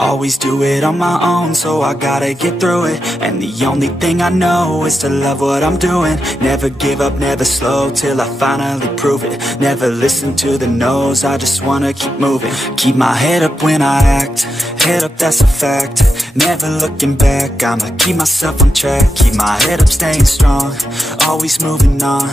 Always do it on my own, so I gotta get through it. And the only thing I know is to love what I'm doing. Never give up, never slow, till I finally prove it. Never listen to the no's, I just wanna keep moving. Keep my head up when I act, head up, that's a fact. Never looking back, I'ma keep myself on track. Keep my head up, staying strong, always moving on.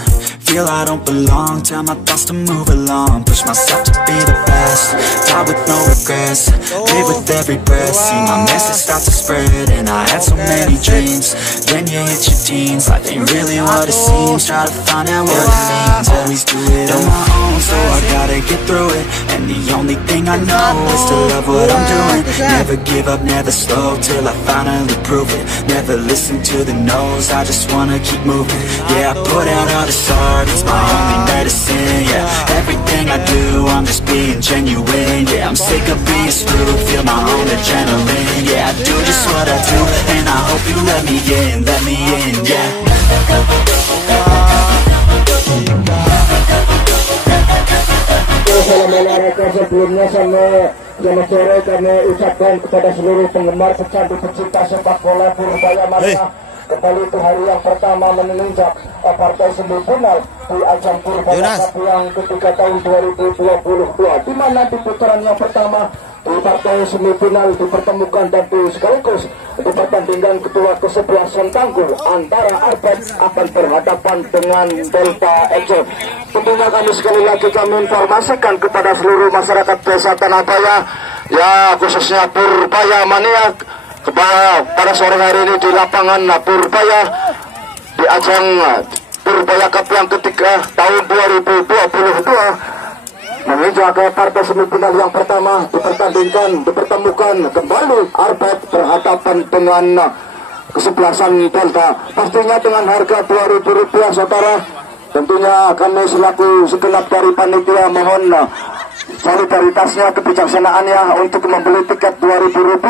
Feel I don't belong, tell my thoughts to move along. Push myself to be the best, die with no regrets. Live with every breath, see my message start to spread. And I had so many dreams, then you hit your teens. Life ain't really what it seems, try to find out what it means. Always do it on my own, so I gotta get through it. And the only thing I know is to love what I'm doing. Never give up, never slow, till I finally prove it. Never listen to the no's, I just wanna keep moving. Yeah, I put out all this art, it's my only medicine. Yeah, everything I do, I'm just being genuine. Yeah, I'm sick of being screwed, feel my own adrenaline. Yeah, I do just what I do, and I hope you let me in, yeah. Sebelumnya selamat sore kami ucapkan kepada seluruh penggemar pecandu pecinta sepak bola Purbaya Mania. Kembali ke hari yang pertama menginjak partai semifinal di ajang Purbaya Cup yang ketiga tahun 2022, di mana di putaran yang pertama di partai semifinal dipertemukan dan sekaligus dipertandingkan kedua kesebelasan tangguh antara Arbet akan berhadapan dengan Delta FC. Tentunya kami sekali lagi informasikan kepada seluruh masyarakat desa Tanahbaya, ya khususnya Purbaya Mania, pada sore hari ini di lapangan Purbaya di ajang Purbaya Cup yang ketiga tahun 2022 menginjak ke partai semifinal yang pertama dipertemukan kembali Arbet berhadapan dengan kesebelasan Delta. Pastinya dengan harga Rp2.000 saudara. Tentunya kami selaku segenap dari panitia mohon solidaritasnya, kebijaksanaannya untuk membeli tiket Rp2.000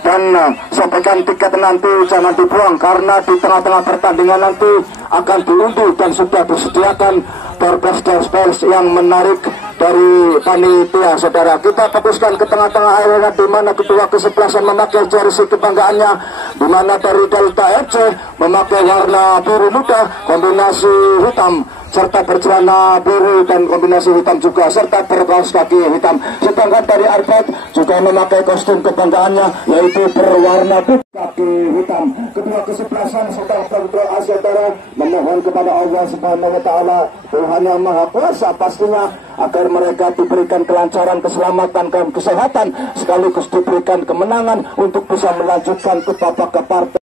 dan sampaikan tiket nanti jangan dibuang, karena di tengah-tengah pertandingan nanti akan diunduh dan sudah disediakan door-prize yang menarik dari panitia saudara. Kita fokuskan ke tengah-tengah arena di mana kedua kesebelasan memakai jersey kebanggaannya, di mana dari Delta FC memakai warna biru muda kombinasi hitam serta bercelana biru dan kombinasi hitam juga serta berkaos kaki hitam. Sedangkan dari Arbet juga memakai kostum kebanggaannya yaitu berwarna putih kaki hitam. Kedua kesebelasan sedang berdoa saudara, memohon kepada Allah Subhanahu wa taala, Tuhan yang Maha Kuasa pastinya, agar mereka diberikan kelancaran, keselamatan, dan kesehatan sekaligus diberikan kemenangan untuk bisa melanjutkan ke babak ke partai.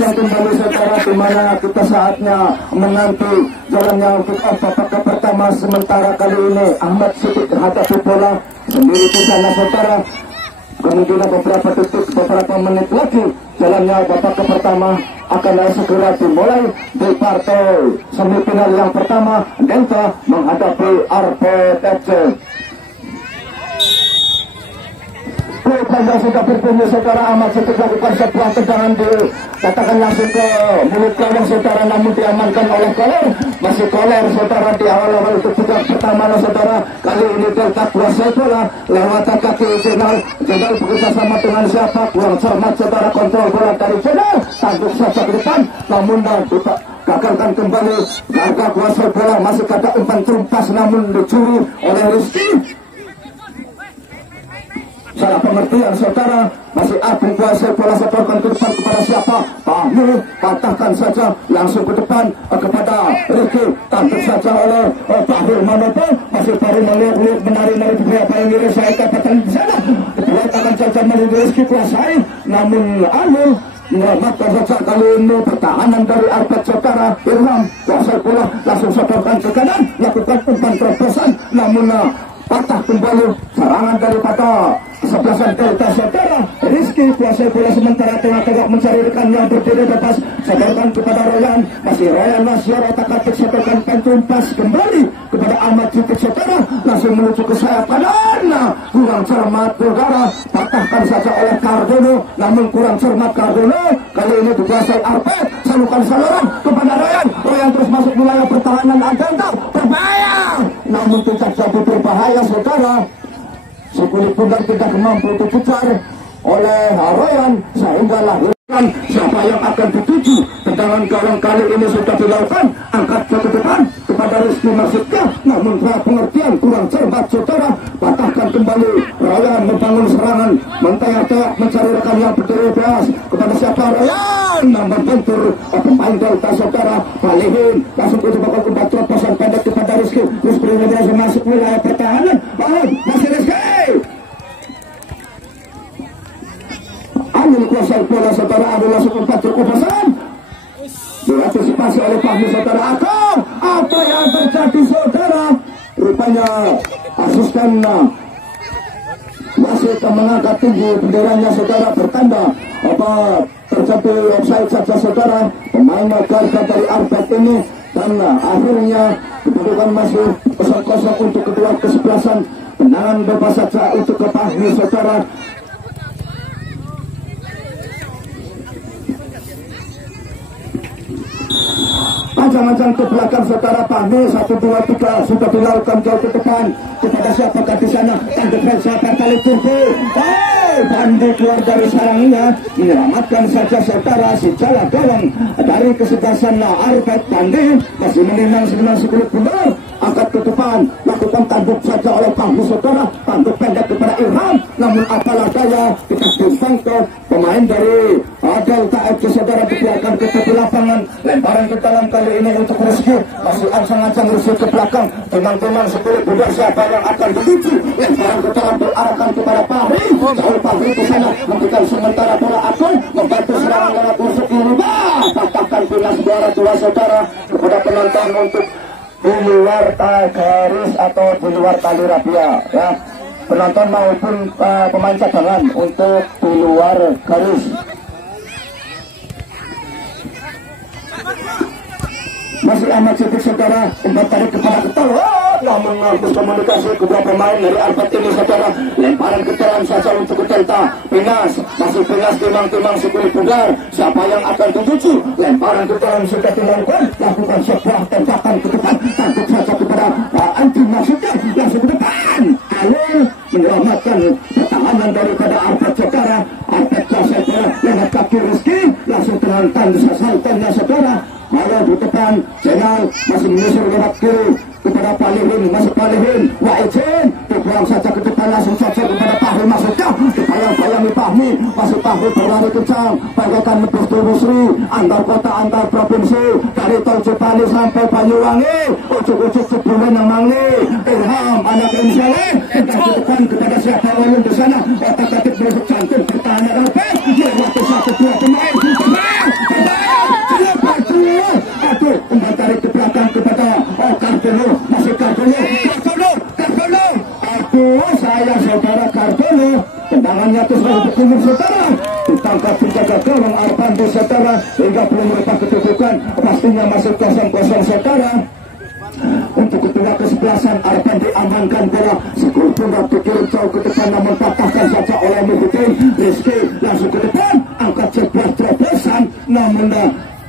Kembali saudara, di mana kita saatnya menanti jalannya kick-off babak pertama. Sementara kali ini Ahmad Siddiq hadapi bola sendiri di sana saudara. Kemungkinan beberapa detik, beberapa menit lagi jalannya babak pertama akan segera dimulai di partai semifinal yang pertama, Delta menghadapi Arbet FC. Tanda sudah berbunyi saudara, Ahmad Siddiq lakukan sebuah tendangan katakan langsung ke mulut gawang saudara, namun diamankan oleh Koler. Masih Koler saudara di awal-awal itu juga pertama saudara. Kali ini Delta kuasai bola lewat kaki Jenal bekerja sama dengan siapa, kurang cermat saudara, kontrol bola dari Jenal, tangguh saja ke depan, namun gagalkan kembali. Warga kuasai bola, masih ada umpan terumpas namun dicuri oleh Rizky. Salah pengertian saudara, masih Agung kuasai bola, setorkan ke depan kepada siapa? Fahmi, patahkan saja langsung ke depan kepada Ricky, tampil saja oleh Bahrul Manopo, masih baru melihat menari-nari beberapa yang diri saya katakan di sana. Dikatakan saja melalui Rizky kuasai, namun Alul menyelamatkan saja kali ini pertahanan dari Arbet saudara. Irham kuasai bola, langsung setorkan ke kanan, lakukan umpan terobosan, namun patah kembali serangan daripada kesebelasan Delta saudara Rizky kuasai bola sementara tengah-tengah mencari rekan yang berbeda bebas, sedangkan kepada Royan masih Royan Nasyar otak-atik sedangkan pentum pas kembali kepada Ahmad Citik saudara langsung menuju ke sayap kanan, kurang cermat saudara, patahkan saja oleh Cardono, namun kurang cermat Cardono, kali ini dikuasai Arpet, salukan saluran kepada Royan, Royan terus masuk wilayah pertahanan Delta, berbahaya, namun tidak jadi berbahaya saudara. Si kulit pundar tidak mampu dikejar oleh Royan sehingga lahirkan siapa yang akan dituju. Tendangan gawang kali ini sudah dilakukan, angkat ke depan kepada Rizky maksudnya, namun pengertian kurang cermat saudara, patahkan kembali Royan membangun serangan, mentayat-tayat mencari rekan yang bebas kepada siapa Royan, namun bentur pemain Delta saudara, balikin langsung ke bakal kebat terobosan pendek kepada Rizky. Rizky ini langsung masuk wilayah pertahanan, masih Rizky angin kuasai bola saudara, ada langsung umpat terobosan diantisipasi oleh Fahmi saudara. Apa yang terjadi saudara, rupanya asisten masih mengangkat tinggi benderanya saudara, bertanda apa terjadi offside saja saudara, pemain garda dari Arpet ini, dan akhirnya kedudukan masih 0-0 untuk kedua kesebelasan. Tendangan bebas saja untuk ke Fahmi saudara. Panjang-panjang ke belakang saudara, Fahmi 1, 2, 3 sudah dilakukan jauh ke depan kepada siapakah di sana, dan defensa kali turbo Bandi keluar dari sarangnya, menyelamatkan saja saudara si jala gawang dari kesebelasan Arpet. Bandi masih menendang sebenarnya si kulit pundar, angkat ke depan, lakukan tanduk saja oleh Fahmi saudara, tanduk pendek kepada Ilham, namun apalah daya kita dispang ke pemain dari Delta FC saudara, dibiarkan ke tepi lapangan, lemparan ke dalam kali ini untuk Rizky, masih ancang-ancang Rizky ke belakang, teman-teman sepuluh budak siapa yang akan dituju, lemparan ke dalam diarahkan kepada Fahri, jauh Fahri ke sana, memberikan sementara bola akun, membantu serangan lewat musuh ini, patahkan pinas juara dua saudara kepada penonton untuk di luar garis atau di luar tali rabia ya, penonton maupun pemain cadangan untuk di luar garis. Masih Ahmad Citik saudara, umpan tarik kepada Ketal, namun harus komunikasi kedua pemain dari Arpet ini saudara, lemparan ke dalam saja untuk ke Delta. Pinas, masih Pinas timang-timang si kulit pundar, siapa yang akan dituju, lemparan ke dalam sudah dilakukan, lakukan sebuah tembakan ke depan, tangkap saja kepada Anti maksudnya, langsung ke depan, Alul menyelamatkan pertahanan daripada Arpet saudara. Arpet kuasai bola lewat kaki Rizky, langsung dengan tanda saltanya saudara. Malah di depan, Jenal masih menyusul lewat kiri kepada Palihin, masih Palihin, Wa'ijin, dibuang saja ke depan langsung saja kepada Fahmi maksudnya, dibayang-bayangi Fahmi, masih Fahmi berlari kencang, bagaikan nebus Busri, antar kota, antar provinsi, dari Tol Cipali sampai Banyuwangi, ujuk-ujuk Cibulan yang Mangli, Ilham, anak Insyaallah, tentang ke depan kepada siapa yang di sana, otak-atik berusuk jantung, pertahanan Arpet, melewati 1-2 pemain, aduh, umpan tarik ke belakang kepada Cardono, masih Cardono, aduh saya saudara Cardono, tendangannya terus berkumur saudara, ditangkap penjaga gawang Arpandi saudara, hingga belum merupakan kedudukan, pastinya masih 0-0 saudara. Untuk kedua kesebelasan Arpandi amankan bola, sekul pundar dikirim jauh ke depan, namun patahkan saja oleh Muhyiddin. Rizky langsung ke depan, angkat sebuah terobosan, namun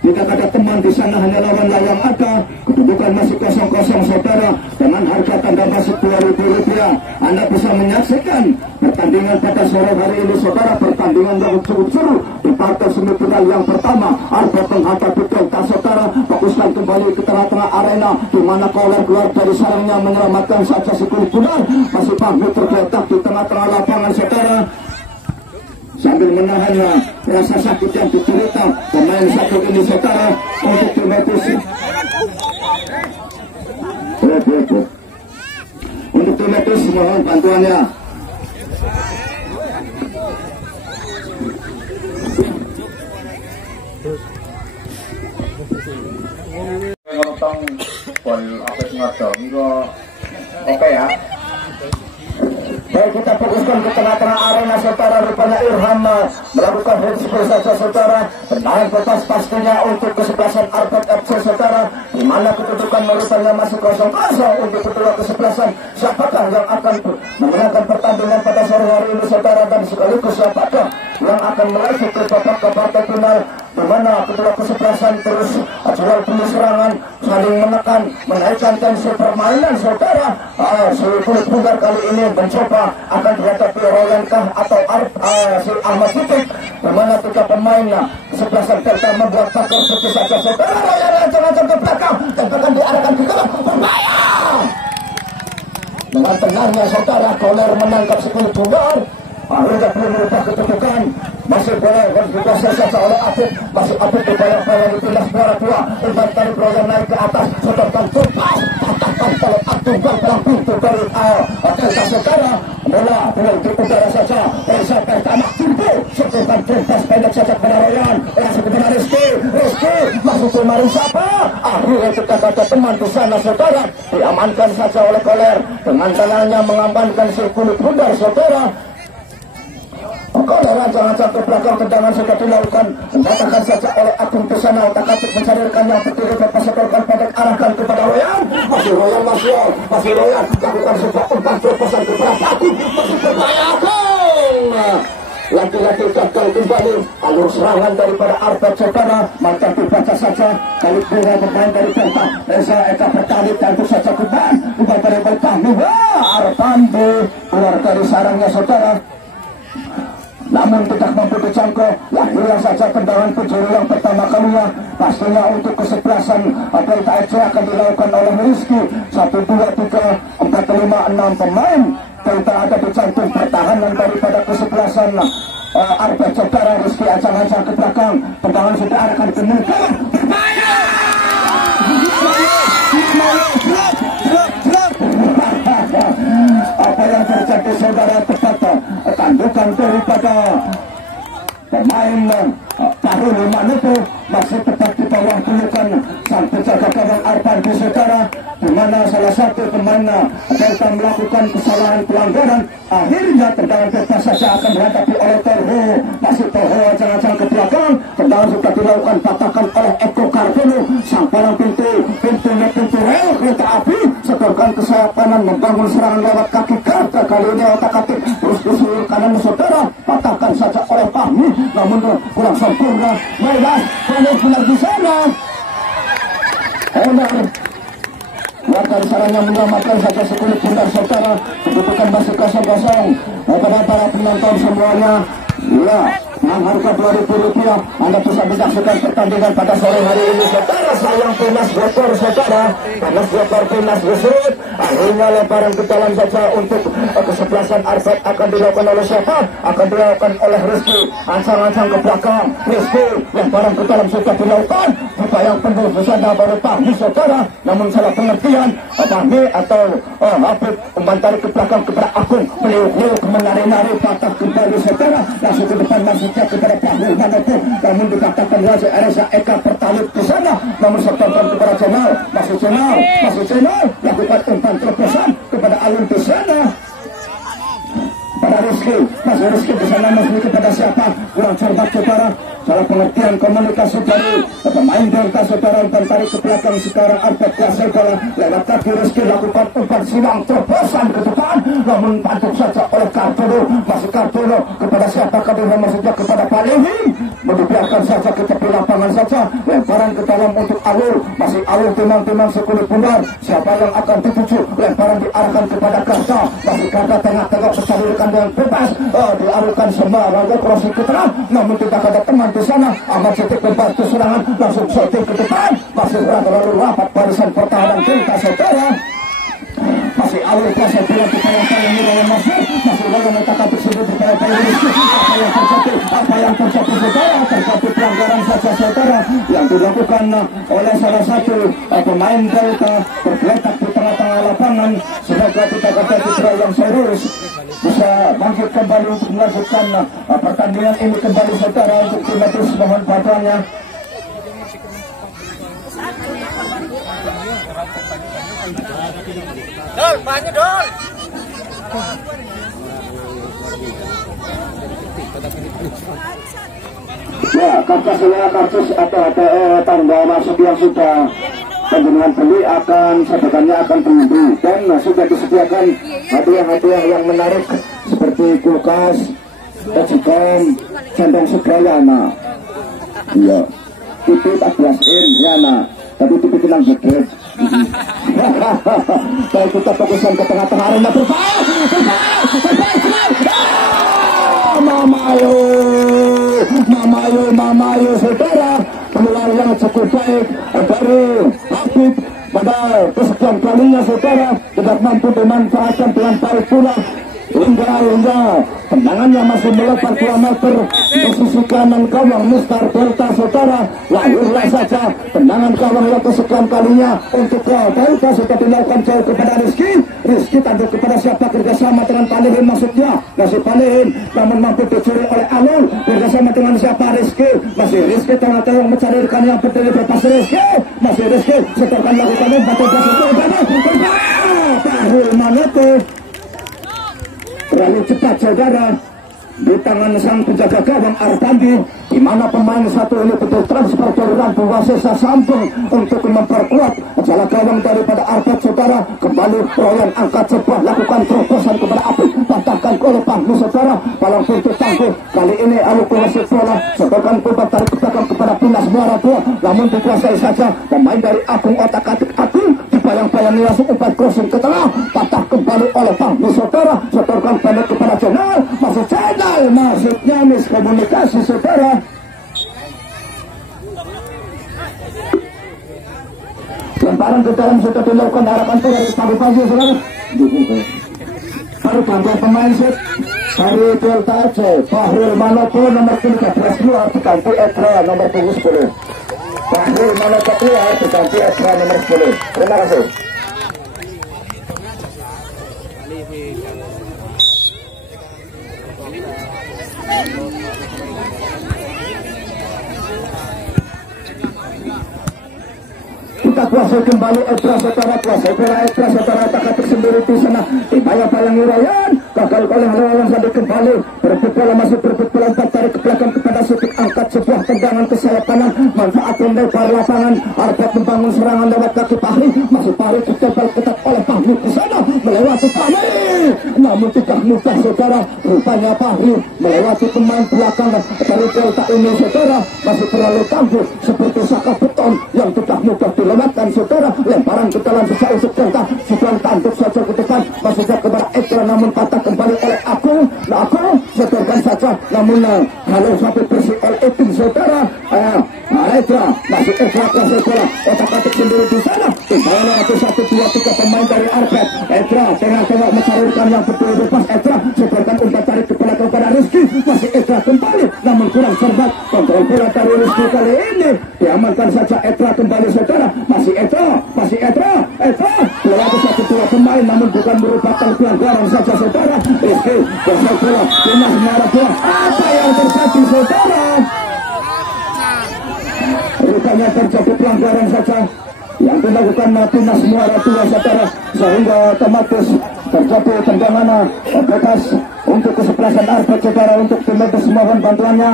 tidak ada teman di sana, hanya lawanlah yang ada. Kedudukan masih 0-0 saudara, dengan harga tanda masuk Rp2.000. Anda bisa menyaksikan pertandingan pada sore hari ini saudara, pertandingan yang cukup seru di partai semifinal yang pertama. Arpet menghadapi Delta saudara, fokuskan kembali ke tengah-tengah arena, di mana Koler keluar dari sarangnya menyelamatkan saja si kulit pundar, masih Fahmi tergeletak di tengah-tengah lapangan saudara, sambil menahannya rasa sakit yang diderita pemain satu ini saudara, untuk Timotius. Untuk Timotius mohon bantuannya. Oke ya. Baik, kita fokuskan ke tengah-tengah pemainnya saudara, rupanya Irham melakukan hit saja saudara. Tendangan bebas pastinya untuk kesebelasan Arbat FC saudara, di mana kedudukan rupanya masih 0-0 untuk kedua kesebelasan. Siapakah yang akan memenangkan pertandingan pada sore hari ini saudara, dan sekaligus siapakah yang akan melaju ke babak partai final, di mana kedua kesebelasan terus jual beli serangan, saling menekan, menaikkan tensi permainan saudara. Si kulit bundar kali ini mencoba akan dihadapi Royankah atau si Ahmad Sidik, di mana tiga pemainnya kesebelasan Delta membuat takar suci saja saudara. Royan lancang-lancang ke belakang dan bahkan diarahkan ke dalam berbahaya. Dengan tenangnya saudara, Koler menangkap si kulit bundar. Akhirnya belum merubah kedudukan, masih boleh dan dikuasai saja oleh Afif. Masih Afif dibayang-bayang dipindah suara dua. Umpan tadi Royan naik ke atas, sedangkan tumpas patahkan oleh Abdullah dalam pintu dari Delta saudara. Bola di udara saja, sampai tanah jumbo, sedangkan tumpas pendek saja pada Royan. Langsung kepada Rizky masuk ke Marisapa. Akhirnya kita ada teman di sana saudara, diamankan saja oleh Koler. Dengan tangannya mengamankan si kulit bundar saudara. Koler rancang-rancang ke belakang, tendangan sudah dilakukan, dikatakan saja oleh Agung Pesana. Otak-atik mencarikan yang berdiri dan pasakorkan pendek arahkan kepada Royan. Masih Royan lakukan sebuah umpan terobosan kepada Agung, masih berbahaya. Lagi-lagi gagal kembali alur serangan daripada Arbat saudara. Mantan dibaca saja kali bunga pemain dari Delta Reza Eka bertarik dan itu saja umpan dari Belkami. Arpandi keluar dari sarangnya saudara, namun tidak mampu dijangkau. Lahirlah saja tendangan penjuru yang pertama kalinya, pastinya untuk kesebelasan Delta FC akan dilakukan oleh Rizky. 1, 2, 3, 4, 5, 6 pemain Delta ada di jantung pertahanan daripada kesebelasan Arbat saudara. Rizky ancang-ancang ke belakang, tendangan sudah akan kemudian berbahaya. Apa yang terjadi saudara, tepat tandukan daripada pemain Tahun Manutu masih tetap di bawah pelukan sang penjaga gawang Arpandi saudara, di mana salah satu pemain Delta melakukan kesalahan pelanggaran. Akhirnya tendangan bebas saja akan dihadapi oleh Torho. Masih Torho ancang-ancang ke belakang, tendangan sudah dilakukan, patahkan oleh Eko Kartono. Sang palang pintu rel kereta api, sedangkan ke sayap kanan membangun serangan lewat kaki Karta. Kali ini otak-atik terus ke seluruh kanan saudara, patahkan saja oleh Fahmi, namun kurang sempurna. Bebas, benar di sana. Warga di sarangnya menyelamatkan saja sekulit bundar saudara. Kedudukan masih 0-0. Kepada para penonton semuanya, ya, mengharga Rp2.000. Anda bisa menyaksikan pertandingan pada sore hari ini saudara. Sayang Timnas Bogor saudara, Timnas Bogor, Timnas Besut. Akhirnya lemparan ke dalam saja untuk kesebelasan Arbat akan dilakukan oleh siapa? Akan dilakukan oleh Rizky. Ancang-ancang ke belakang, Rizky lemparan ke dalam sudah dilakukan. Yang penuh bersama oleh Fahmi saudara, namun salah pengertian Fahmi atau Habib umpan tarik ke belakang kepada Agung, meliuk-liuk menari-nari, patah kembali saudara. Langsung ke depan masuknya kepada Fahmi Manopo, namun dikatakan Raja Reza Eka bertarik ke sana, namun sertakan kepada Jenal, masuk Jenal lakukan umpan terobosan kepada Alun di sana. Pada Rizky, masih Rizky di sana masih kepada siapa? Kurang cermat saudara. Salah pengertian komunikasi dari pemain Delta saudara. Umpan tarik ke belakang sekarang Arbat Klasel bola lewat kaki Rizky, lakukan umpan silang terobosan ke depan, namun pantuk saja oleh Kartono. Masih Kartono kepada siapa? Kadang maksudnya kepada Palihim, dibiarkan saja ke tepi lapangan saja. Lemparan ke dalam untuk Alur, masih Alur timang-timang sekulit bundar. Siapa yang akan dituju? Lemparan diarahkan kepada Karta, masih Karta tengah-tengah tersalurkan yang bebas, dialurkan sembarang cross ke tengah, namun tidak ada teman di sana. Ahmad Sidik membantu serangan, langsung shooting ke depan, masih terlalu rapat barisan pertahanan Delta saudara. Masih Alur Klasel bola dipayang-payang yang masih Royan letakkan tersebut dipayang-payang Rizky. Apa yang terjadi saudara? Terjadi pelanggaran saja saudara yang dilakukan oleh salah satu pemain Delta, tergeletak di tengah-tengah lapangan. Semoga tidak ada cedera yang serius, bisa bangkit kembali untuk melanjutkan pertandingan ini kembali saudara. Untuk tim Medis mohon bantuannya. Dol, banyak dol. Ya, kartus atau tanda masuk yang sudah penjenengan beli akan sebagiannya akan pengunduh dan sudah disediakan hadiah-hadiah yang menarik seperti kulkas, tajikan, centong segala. Nah, iya, TV 14 in ya nah, tapi TV bilang gede. Baik, kita fokuskan ke tengah-tengah arena berbahaya. Mamayo saudara, peluang yang cukup baik dari Habib pada kesekian kalinya saudara tidak mampu dimanfaatkan dengan baik pula hingga tendangannya masih melebar 2 meter posisi kanan gawang Mister Delta saudara, lahirlah saja tendangan gawang yang kesekian kalinya untuk Delta sudah dilakukan jauh kepada Rizky tanda kepada siapa, kerjasama dengan Palihin maksudnya masih Palihin, namun mampu dicuri oleh Alul kerjasama dengan siapa, masih Rizky tengah-tengah mencari rekan yang berdiri berpas masih Rizky setorkan lakukan batu Tahul Manete terlalu cepat saudara di tangan sang penjaga gawang Arpandi, di mana pemain satu ini betul transfer dari Rambu Wasesa Sampung untuk memperkuat jalan gawang daripada Arpad saudara. Kembali Royan angkat sebuah lakukan terobosan kepada Api, patahkan oleh Pangmu saudara, palang pintu tangguh kali ini Alu kuasai bola, setorkan putar tarik ke belakang kepada Pinas Muara 2, namun dikuasai saja pemain dari Agung otak-atik Agung, dibayang-bayangi langsung umpan crossing ke tengah, patah kembali oleh Pangmu saudara, setorkan pendek kepada Jenal, masuk Jenal, maksudnya miskomunikasi saudara. Lemparan ke dalam sudah dilakukan harapan dari pagi-pagi saudara. Baru bangga pemain set dari Delta FC Bahrul Manopo nomor 13 keluar diganti Edra nomor 10. Bahrul Manopo keluar diganti Edra nomor 10. Terima kasih. Kita kuasai kembali Edra saudara, kuasai bola Edra saudara, tak sendiri di sana dibayang-bayangi Ryan, gagal oleh Ryan sampai kembali berebut bola, masih berebut bola, tarik ke belakang kepada Sutik, angkat sebuah tendangan ke sayap kanan, manfaatkan lebar lapangan, Arbat membangun serangan lewat kaki Pahri, masih Pahri ditempel ketat oleh Pahri ke sana, melewati Pahri, namun tidak mudah saudara, rupanya Pahri melewati pemain belakang dari Delta ini saudara, masih terlalu tangguh seperti saka beton yang tidak mudah dilewatkan saudara. Lemparan ke dalam sisa usuk Delta, sudah tanduk saja ke depan, masuknya kepada Edra namun patah kembali oleh Aku setorkan saja, namun kalau sampai bersih oleh Edin saudara. Edra masih Edra kuasai bola, otak-atik sendiri di sana, tinggalnya 1, 2, 3 pemain dari Arpet. Edra tengah-tengah mencarikan yang betul bebas, Edra setorkan umpan tarik ke belakang kepada Rizky, masih Edra kembali namun kurang cermat, kontrol bola dari Rizky kali ini diamankan saja. Edra kembali saudara, masih Edra melewati 1, 2 pemain namun bukan merupakan pelanggaran saja saudara. Rizky kuasai bola, Pinas Muara 2, apa yang terjadi saudara? Rupanya terjadi pelanggaran saja yang dilakukan Pinas Muara 2 saudara, sehingga otomatis terjadi tendangan bebas untuk kesebelasan Arpet saudara. Untuk tim medis mohon bantuannya.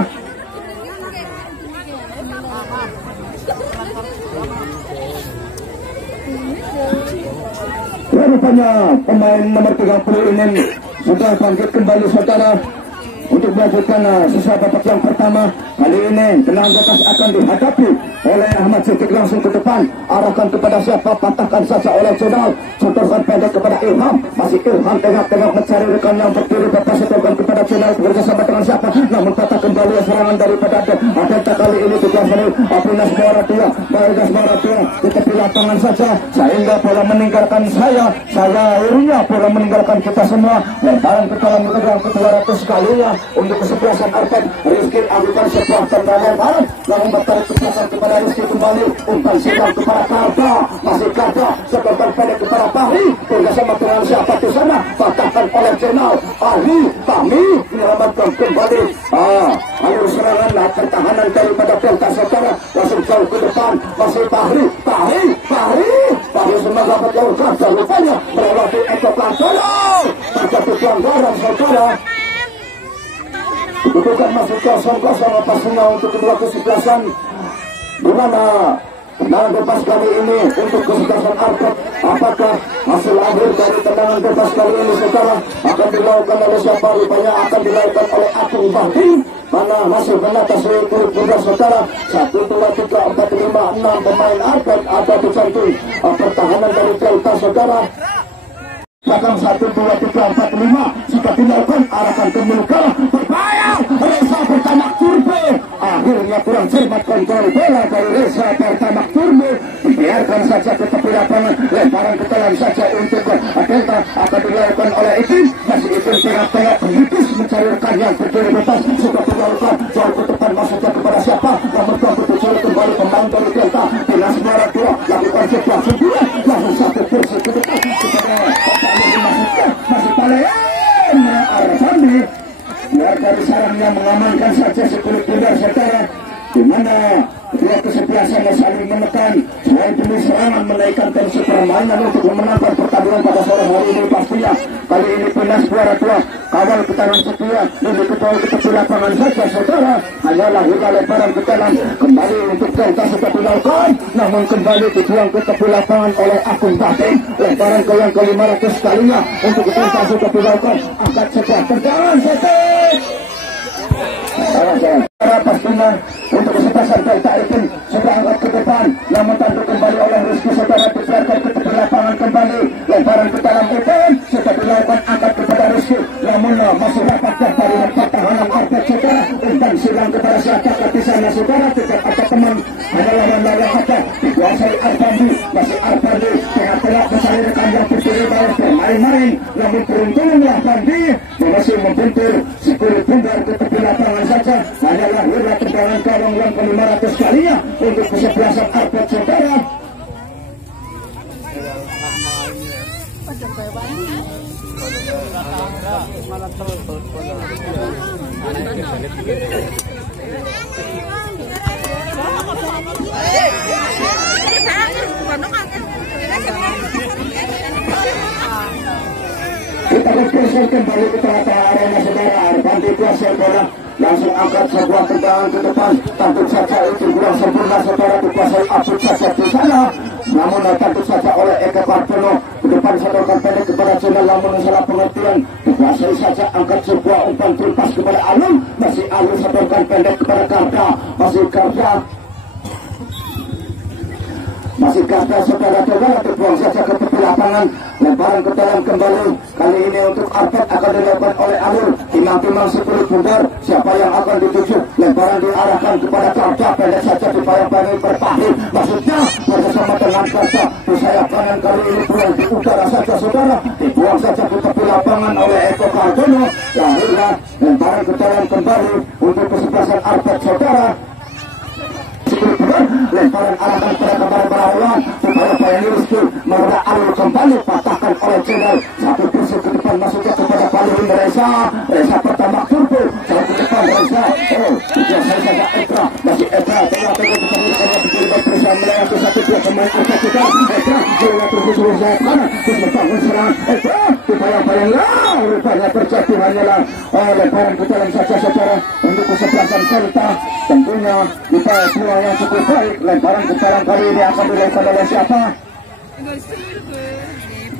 Ya, rupanya pemain nomor 30 ini sudah bangkit kembali saudara untuk melanjutkan sisa babak yang pertama. Kali ini tendangan bebas akan dihadapi oleh Ahmad Siddiq langsung ke depan, arahkan kepada siapa, patahkan saja oleh Jenal, setorkan pendek kepada Ilham, masih Ilham tengah-tengah mencari rekan yang berdiri bebas, setorkan kepada Jenal bekerjasama dengan siapa, namun patah kembali serangan daripada Adenta kali ini dikuasai Pinas Muara 2, Pinas Muara 2 di tepi lapangan saja, sehingga bola meninggalkan saya akhirnya bola meninggalkan kita semua. Lemparan ke dalam yang ke-200 kalinya untuk kesebelasan Arpet. Rizky agukan sebuah tendangan lemparan, namun bertarik ke belakang kepada Rizky kembali, umpan silang kepada Karta, masih Karta setorkan pendek kepada Pahri, bersama dengan siapa di sana, patahkan oleh Jenal. Ahli kami menyelamatkan kembali alur serangan pertahanan daripada Delta saudara, langsung jauh ke depan, masih Pahri semua dapat jauh saja, rupanya melewati Eko Plasolo, terjadi pelanggaran saudara. Kedudukan masih 0-0 pastinya untuk kedua kesebelasan, di mana tendangan bebas kali ini untuk kesebelasan Arpet. Apakah hasil akhir dari tendangan bebas kali ini saudara akan dilakukan oleh siapa? Rupanya akan dilakukan oleh Agung Bahdi, mana masih menata seluruh kuda saudara. 1, 2, 3, 4, 5, 6 pemain Arpet ada di jantung pertahanan dari Delta saudara. Belakang 1, 2, 3, 4, 5 jika dilakukan arahkan ke Milka berbahaya. Reza Pertamax Turbo akhirnya kurang cermat kontrol bola dari Reza Pertamax Turbo, dibiarkan saja ke tepi lapangan, lemparan ke dalam saja untuk Delta akan dilakukan oleh Ikin. Masih Ikin tengah-tengah menipis mencari rekan yang berdiri bebas, sudah dilakukan jauh ke depan masuknya kepada siapa? Nomor 27 kembali pemain dari Delta dengan semua 2 lakukan sebuah sentuhan langsung satu kursi ke depan masih Palean Arfandi biar dari sarangnya mengamankan saja sepuluh pundar saudara, di mana kedua kesebelasan saling menekan selain demi serangan menaikkan tensi permainan untuk memenangkan pertandingan pada sore hari ini. Pastinya kali ini Pinas juara 2 kawal ketahanan setia lebih ketahui ke tepi lapangan saja saudara, hanyalah hingga lebaran ke dalam kembali untuk Delta sudah dilakukan, namun kembali dibuang ke tepi lapangan oleh Agung Bahdi. Lebaran ke yang ke-500 kalinya untuk Delta sudah dilakukan, angkat sebuah tendangan setik. Pastinya untuk kesebelasan Delta itu sudah angkat ke depan, namun tanpa kembali oleh Rizky saudara dibiarkan ke tepi lapangan kembali, lebaran ke dalam Ipin sudah dilakukan angkat kepada Rizky, namun masih dapat dari pertahanan Arpet saudara, umpan silang kepada siapa di sana saudara, tidak ada teman, hanya lawan yang ada dikuasai Arpandi, masih Arpandi tengah-tengah mencari rekan yang berdiri bawah bermain-main, namun beruntunglah Bandi masih membentur sepuluh pundar ke tepi lapangan saja, hanyalah hingga tendangan gawang yang ke-500 kalinya untuk kesebelasan Arpet saudara. Kita bergeser kembali ke tengah-tengah arena saudara. Arpandi kuasai bola, langsung angkat sebuah tendangan ke depan, tentu saja itu kurang sempurna saudara, dikuasai Abud saja di sana, namun tentu saja oleh Eka Partono ke depan sodorkan pendek kepada Jenal, namun salah pengertian dikuasai saja, angkat sebuah umpan terlepas kepada Alun, masih Alun sodorkan pendek kepada Karda, masih Karda saudara-saudara terbuang saja ke tepi lapangan, lemparan ke dalam kembali, kali ini untuk Arpet akan dilakukan oleh Alun, timang-timang 10 pundar, siapa yang akan dituju, lemparan diarahkan kepada Karda, pendek saja dibayang-bayangi berpahit, maksudnya bersama dengan Karda, di sayap kanan kali ini buang di udara saja saudara, dibuang saja ke tepi lapangan oleh Eko Kardono, lahirlah lemparan ke dalam kembali untuk kesebelasan Arpet saudara. Lemparan arahkan kepada Barawan supaya Bayani Rizky mereka Alun kembali patahkan oleh Jenal, satu kursi ke depan masuknya kepada Paling Reza Pertamax Turbo jauh ke depan Reza, tidak saja Ekra, masih Ekra tengah-tengah bisa dikira berusaha melewati satu dua pemain Arpet juga, Ekra melewati terus sayap kanan terus membangun serangan Ekra dibayang-bayang rupanya terjadi hanyalah lemparan ke dalam saja saudara untuk kesebelasan Delta. Tentunya kita peluang yang cukup baik, lemparan ke dalam kali ini akan dilakukan oleh siapa?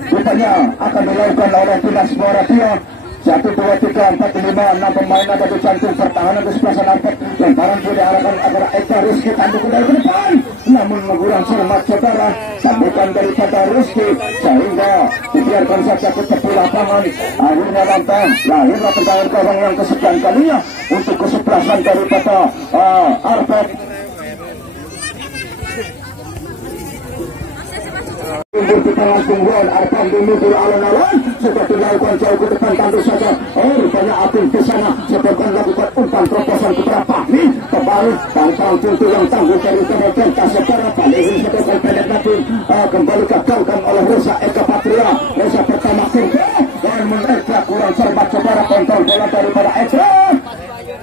Rupanya akan dilakukan oleh Pinas Juara 2. 1, 2, 3, 4, 5, 6 pemain ada di jantung pertahanan kesebelasan Arpet. Lemparan sudah diarahkan agar Eka Rizky tanduk ke depan, namun kurang cermat saudara, sambutan daripada Rizky sehingga dibiarkan saja ke tepi lapangan, akhirnya lantang lahirlah tendangan gawang yang ke-9 kalinya untuk kesebelasan daripada Arpet. Di tengah tungguan Arpandi menuju alun-alun sudah dilakukan jauh ke depan, tentu saja rupanya Agung di sana sebelum lakukan umpan terobosan kepada Fahmi kembali tantang pintu yang tangguh dari Delta secara Balihin sedangkan pendek nanti kembali gagalkan oleh Reza Eka Patria, Reza Pertamax Turbo dan mereka kurang cermat saudara, kontrol bola daripada Eka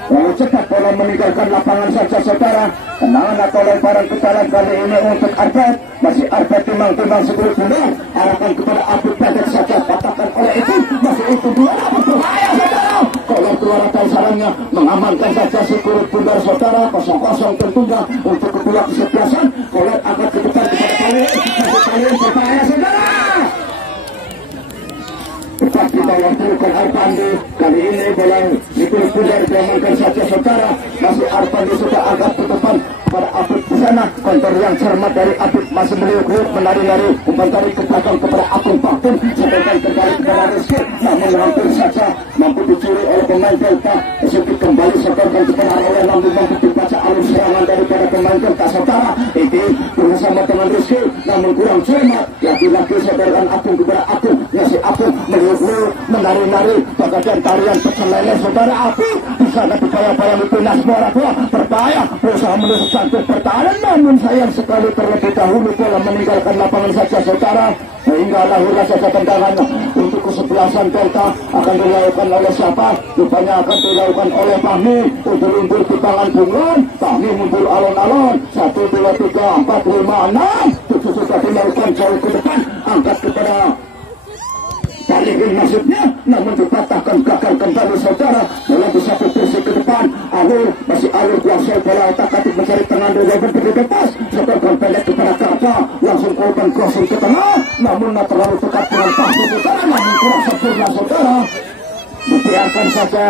lalu cepat bola meninggalkan lapangan saja saudara. Tendangan atau lemparan ke dalam kali ini untuk Arpet, masih Arpet timang-timang 10 pundar, arahkan kepada Abud pendek saja, patahkan oleh itu, masih itu dua berbahaya saudara, kalau keluar sesuai sarannya mengamankan saja si kulit pundar saudara. 0-0 tentunya untuk kedua kesebelasan. Kolet angkat ke depan kepada Khalil berbahaya saudara. Tepat di bawah pelukan Arpandi. Kali ini bola si kulit pundar diamankan saja saudara. Masih Arpandi sudah angkat ke depan pada Apit di sana. Kontor yang cermat dari Apit masih meliuk-liuk menari-nari umpan tarik ke belakang kepada Akung Paktun. Sedangkan kembali kepada Rizky, namun hampir saja mampu dicuri oleh pemain Delta. Sedikit kembali sedangkan kepada Arwah, namun mampu dibaca alur serangan daripada pemain Delta saudara. Ini bersama dengan Rizky, namun kurang cermat. Lagi-lagi sedangkan Akung kepada Akung. Ngasih Akung meliuk-liuk menari-nari bagian tarian pecel lele saudara. Apit di sana dipayang-payang itu Nasmora tua berbahaya berusaha menusuk satu pertahanan, namun sayang sekali terlebih dahulu bola meninggalkan lapangan saja saudara. Sehingga lahirlah saja tendangan untuk kesebelasan Delta akan dilakukan oleh siapa? Rupanya akan dilakukan oleh Fahmi. Undur-undur di tangan Bunglon. Fahmi mundur alon-alon. 1, 2, 3, 4, 5, 6. Itu sudah dilakukan jauh ke depan. Angkat kepada balikin maksudnya, namun dipatahkan gagal kembali saudara. Bola bisa berpusing ke depan. Alur masih alur kuasai bola otak-atik mencari tengah dua berlepas. Sedangkan pendek kepada Karta langsung korban crossing ke tengah, namun tak terlalu dekat dengan Fahmi saudara, namun kurang sempurna saudara. Dibiarkan saja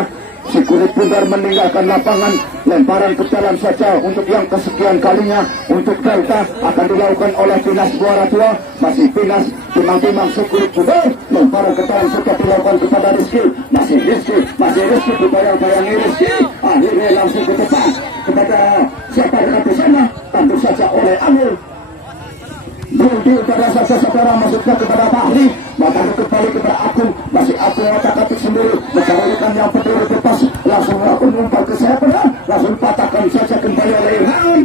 si kulit pundar meninggalkan lapangan. Lemparan ke dalam saja untuk yang kesekian kalinya untuk Delta akan dilakukan oleh Pinas Buara Tua. Masih Pinas timang-timang si kulit pundar. Lemparan ke dalam sudah dilakukan kepada Rizky. Masih Rizky dibayang-bayangi Rizky. Akhirnya langsung ke depan kepada siapa dekat di sana, tentu saja oleh Amir. Di udara saja saudara, masuknya kepada Fahri. Maka kembali kepada Akung. Masih Akung otak-atik sendiri mencarikan yang berdiri lepas. Langsung Akung umpan ke saya pedang. Langsung patahkan saja kembali oleh Ilham.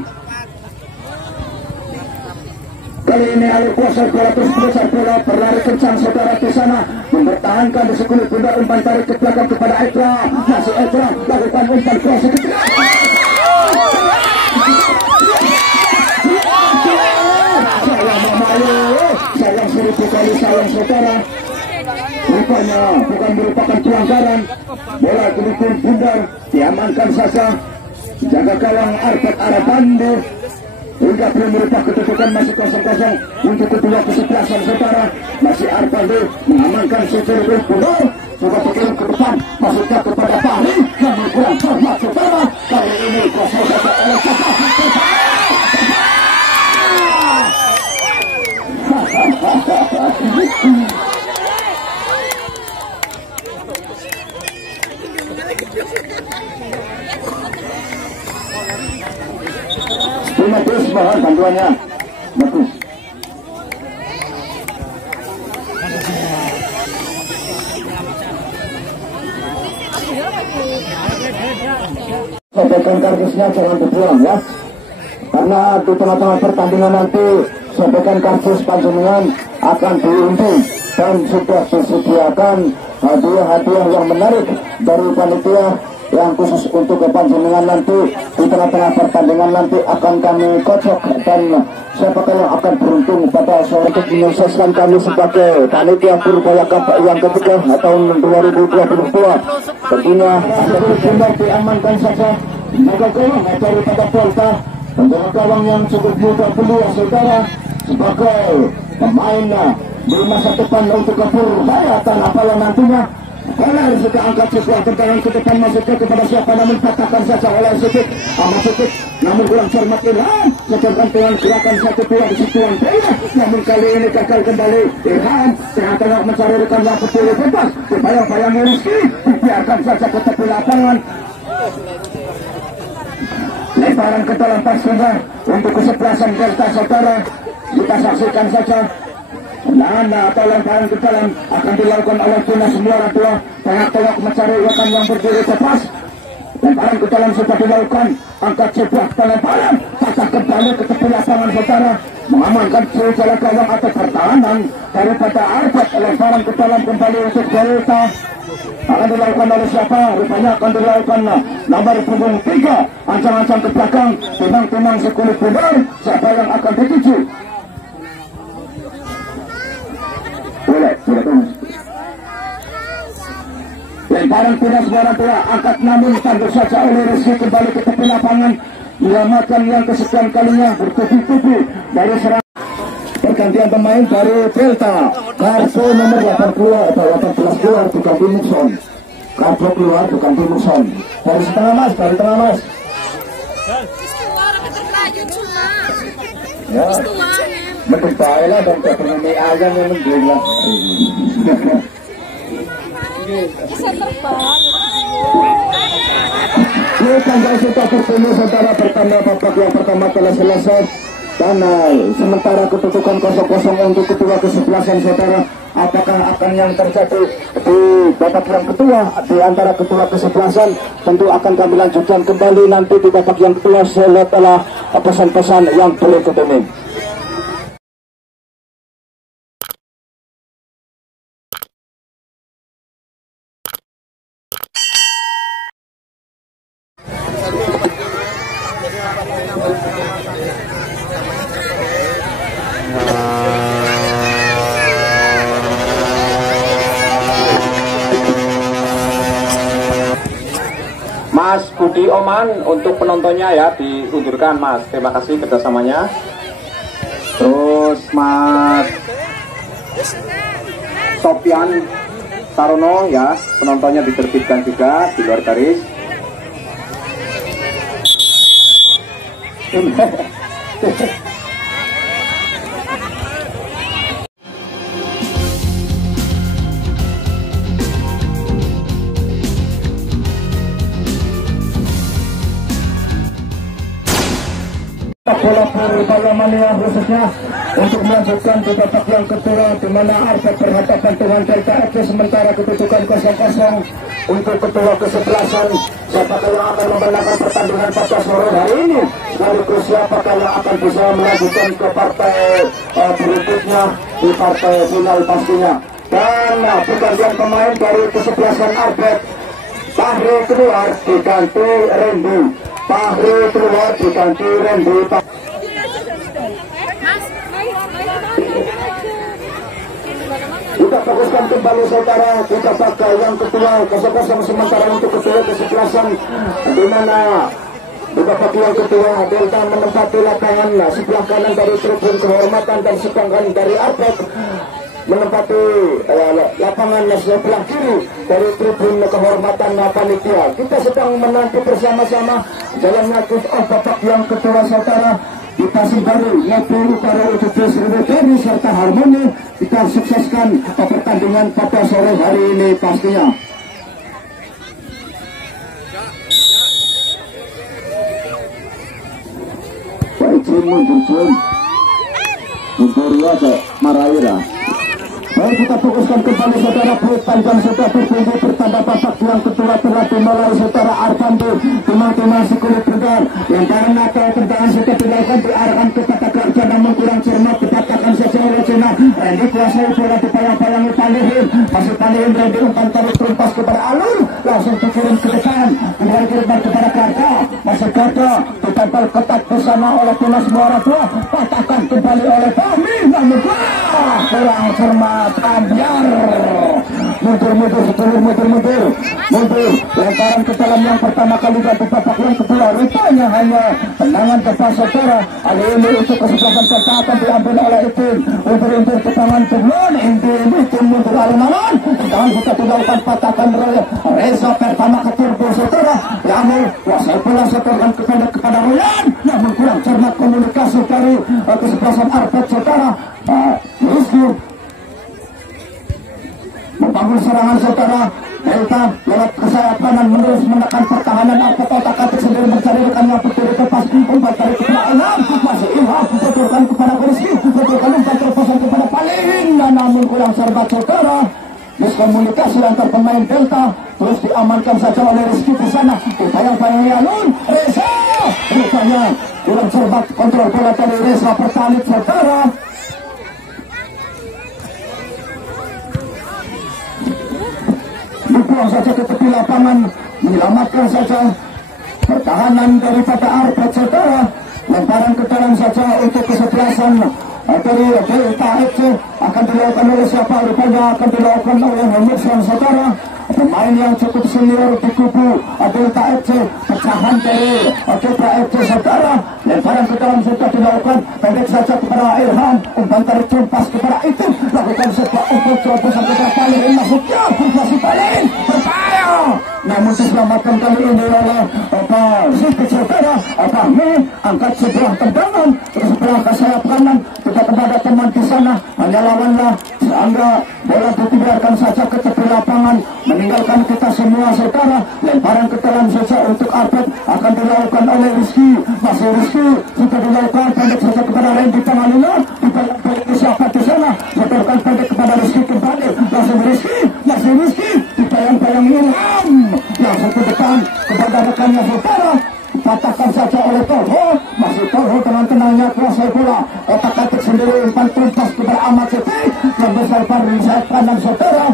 Kali ini alur kuasa bola terus besar bola berlari kencang saudara di sana. Mempertahankan di sekulit bunda umpan tarik ke belakang kepada Ekra. Masih Ekra lakukan umpan kuasa ke tengah. Sayang 1000 kali sayang saudara. Rupanya bukan merupakan pelanggaran. Bola kemudian bundar diamankan saja. Jaga gawang Arpet Arapandi. Hingga belum merubah kedudukan masih 0-0 untuk kedua kesebelasan saudara. Masih Arpandi mengamankan seluruh bundar. Coba dikirim ke depan, masuknya kepada Fahri. Namun kurang cermat saudara. Kali ini kosong saja oleh Saka. Bagus banget bantuannya, bagus. Sampaikan kartusnya jangan dibuang ya, karena di tengah-tengah pertandingan nanti sampaikan kartus panjenengan akan diunduh dan sudah disediakan hadiah-hadiah yang menarik dari panitia yang khusus untuk panjenengan nanti. Di tengah-tengah pertandingan nanti akan kami kocok dan siapa yang akan beruntung pada sore untuk menyukseskan kami sebagai panitia Purbaya Cup yang ketiga tahun 2022. Tentunya benar diamankan saja jaga gawang daripada Delta, menjaga gawang yang cukup muda belia saudara sebagai pemain di masa depan untuk Purbaya tanah pala nantinya. Bola sudah angkat sebuah tendangan ke depan, masuknya kepada siapa, namun patahkan saja oleh Sedikit. Amat Sedikit namun kurang cermat Ilham. Sedangkan dengan gerakan 1-2 di situan bola, namun kali ini gagal kembali Ilham. Tengah-tengah mencari rekan yang berdiri bebas. Dibayang-bayangi Rizky, dibiarkan saja ke tepi lapangan. Lemparan ke dalam pastinya untuk kesebelasan Delta saudara. Kita saksikan saja. Nana atau lemparan ke dalam akan dilakukan oleh Pinas Muara Tua. Tengah-tengah mencari rekan yang berdiri tepas. Lemparan ke dalam sudah dilakukan. Angkat sebuah lemparan, patah kembali ke tepi lapangan saudara. Mengamankan jaga gawang atau pertahanan daripada Arpet. Lemparan ke dalam kembali untuk Delta. Akan dilakukan oleh siapa? Rupanya akan dilakukan nomor punggung 3. Ancang-ancang ke belakang, timang-timang sekulit bundar. Siapa yang akan dituju? Boleh tunggu. Lemparan punya sebarang tua, angkat namun tangguh saja oleh Rizky kembali ke tepi lapangan, menyelamatkan yang kesekian kalinya bertubi-tubi dari serang. Pergantian pemain dari Delta, kartu nomor 80 atau 18 keluar bukan Dimukson, kartu keluar bukan Dimukson. Dari setengah mas, dari tengah mas. Ya, mending baiklah dan kepengen aja mending lah. Bisa terbang. Tanggal sudah bertemu saudara, pertanda babak yang pertama telah selesai dan sementara kedudukan 0-0 untuk kedua kesebelasan saudara. Apakah akan yang terjadi di babak yang kedua di antara kedua kesebelasan, tentu akan kami lanjutkan kembali nanti di babak yang kedua setelah pesan-pesan yang berikut ini. Mas Budi Oman untuk penontonnya ya diundurkan Mas, terima kasih kerjasamanya. Terus Mas Sofian Sarono ya, penontonnya diterbitkan juga di luar garis. Bola Purbaya Mania khususnya untuk melanjutkan di babak yang kedua di mana Artek berhadapan dengan Delta FC, sementara kedudukan 0-0 untuk kedua kesebelasan. Siapakah yang akan memenangkan pertandingan pada sore hari ini, sekaligus siapakah yang akan bisa melanjutkan ke partai berikutnya di partai final pastinya. Dan pergantian pemain dari kesebelasan Artek, Fahri keluar diganti Randy. Fahri keluar diganti Randy. Kita fokuskan kembali saudara, kita pakai yang kedua 0-0 sementara untuk kedua kesebelasan, di mana di babak yang kedua Delta menempati lapangan sebelah kanan dari tribun kehormatan dan sedangkan dari Artek menempati lapangan sebelah kiri dari tribun kehormatan panitia. Kita sedang menanti bersama-sama jalannya kick-off babak yang kedua saudara. Di Pasir Baru, Nepal Utara UTB Sriwedari serta Harmoni, kita sukseskan pertandingan pada sore hari ini pastinya. Baik, mundur aja Maraira. Baik, kita fokuskan kembali saudara, peluit panjang sudah bertinggi, bertanda babak yang kedua telah dimulai saudara. Arpandi teman-teman sekulit bergar, lemparan atau tendangan sudah dilakukan, diarahkan kepada kerja namun kurang cermat, dikatakan saja oleh Cina. Randy kuasai bola dipayang-payangi Palihin, masih Palihin Randy umpan tarik terumpas kepada Alur, langsung dikirim ke depan, kembali kirimkan kepada Karta, masih Karta ditempel ketat bersama oleh Tunas Muara Tua, patahkan kembali oleh Fahmi, namun kurang cermat. Ambiar mundur, lemparan ke dalam yang pertama kali dan babak yang kedua, rupanya hanya tendangan depan saudara. Kali ini untuk kesebelasan serta akan diambil oleh Itin, undur ke tangan Tuhan, Itin mundur alun-alun, tangan sudah dilakukan, patahkan Reza pertama ke turbo saudara, Yamil kuasai bola setorkan kepada Royan, namun kurang cermat komunikasi dari kesebelasan Arpet saudara. Rizky membangun serangan saudara. Delta lewat kesayap kanan menerus menekan pertahanan Arpet, otak-atik sendiri mencari rekan yang berdiri tepas, umpan dari kepada Enam, masih Ilham setorkan kepada Rizky, setorkan umpan terposan kepada Palihin, dan namun kurang serbat saudara. Miskomunikasi antar pemain Delta terus diamankan saja oleh Rizky di sana, dipayang-payangi Alun, Reza rupanya kurang serbat kontrol bola dari Reza Pertalit saudara. Dibuang saja ke tepi lapangan, menyelamatkan saja pertahanan daripada Arpet saudara. Lemparan ke dalam saja untuk kesebelasan dari Delta FC akan dilakukan oleh siapa, rupanya akan dilakukan oleh Hamilton saudara. pemain yang cukup senior di kubu Delta FC, pecahan dari Delta FC saudara, lemparan ke dalam sudah dilakukan, pendek saja kepada Ilham, umpan tarik jumpas kepada itu, lakukan sebuah umpan terobosan kepada Palin, masuknya masih Palin, berbahaya, namun diselamatkan kali ini oleh Siti saudara. Fahmi angkat sebuah tendangan ke sebelah ke sayap kanan, tidak kepada teman di sana, hanya lawanlah, sehingga bola dibiarkan saja ke tepi lapangan, meninggalkan kita semua saudara. Lemparan ke dalam saja untuk Arbet akan dilakukan oleh Rizky, masih Rizky sudah dilakukan, pendek saja kepada Randy Tangalina, dibalik siapa di sana, setorkan pendek kepada Rizky kembali, langsung Rizky, masih Rizky, dibayang-bayang Ilham, langsung ke depan kepada rekannya saudara, patahkan saja oleh Torho, masih Torho dengan tenangnya kuasai bola, otak-atik sendiri, umpan tuntas kepada Ahmad Siti yang besar pada sayap kanan saudara,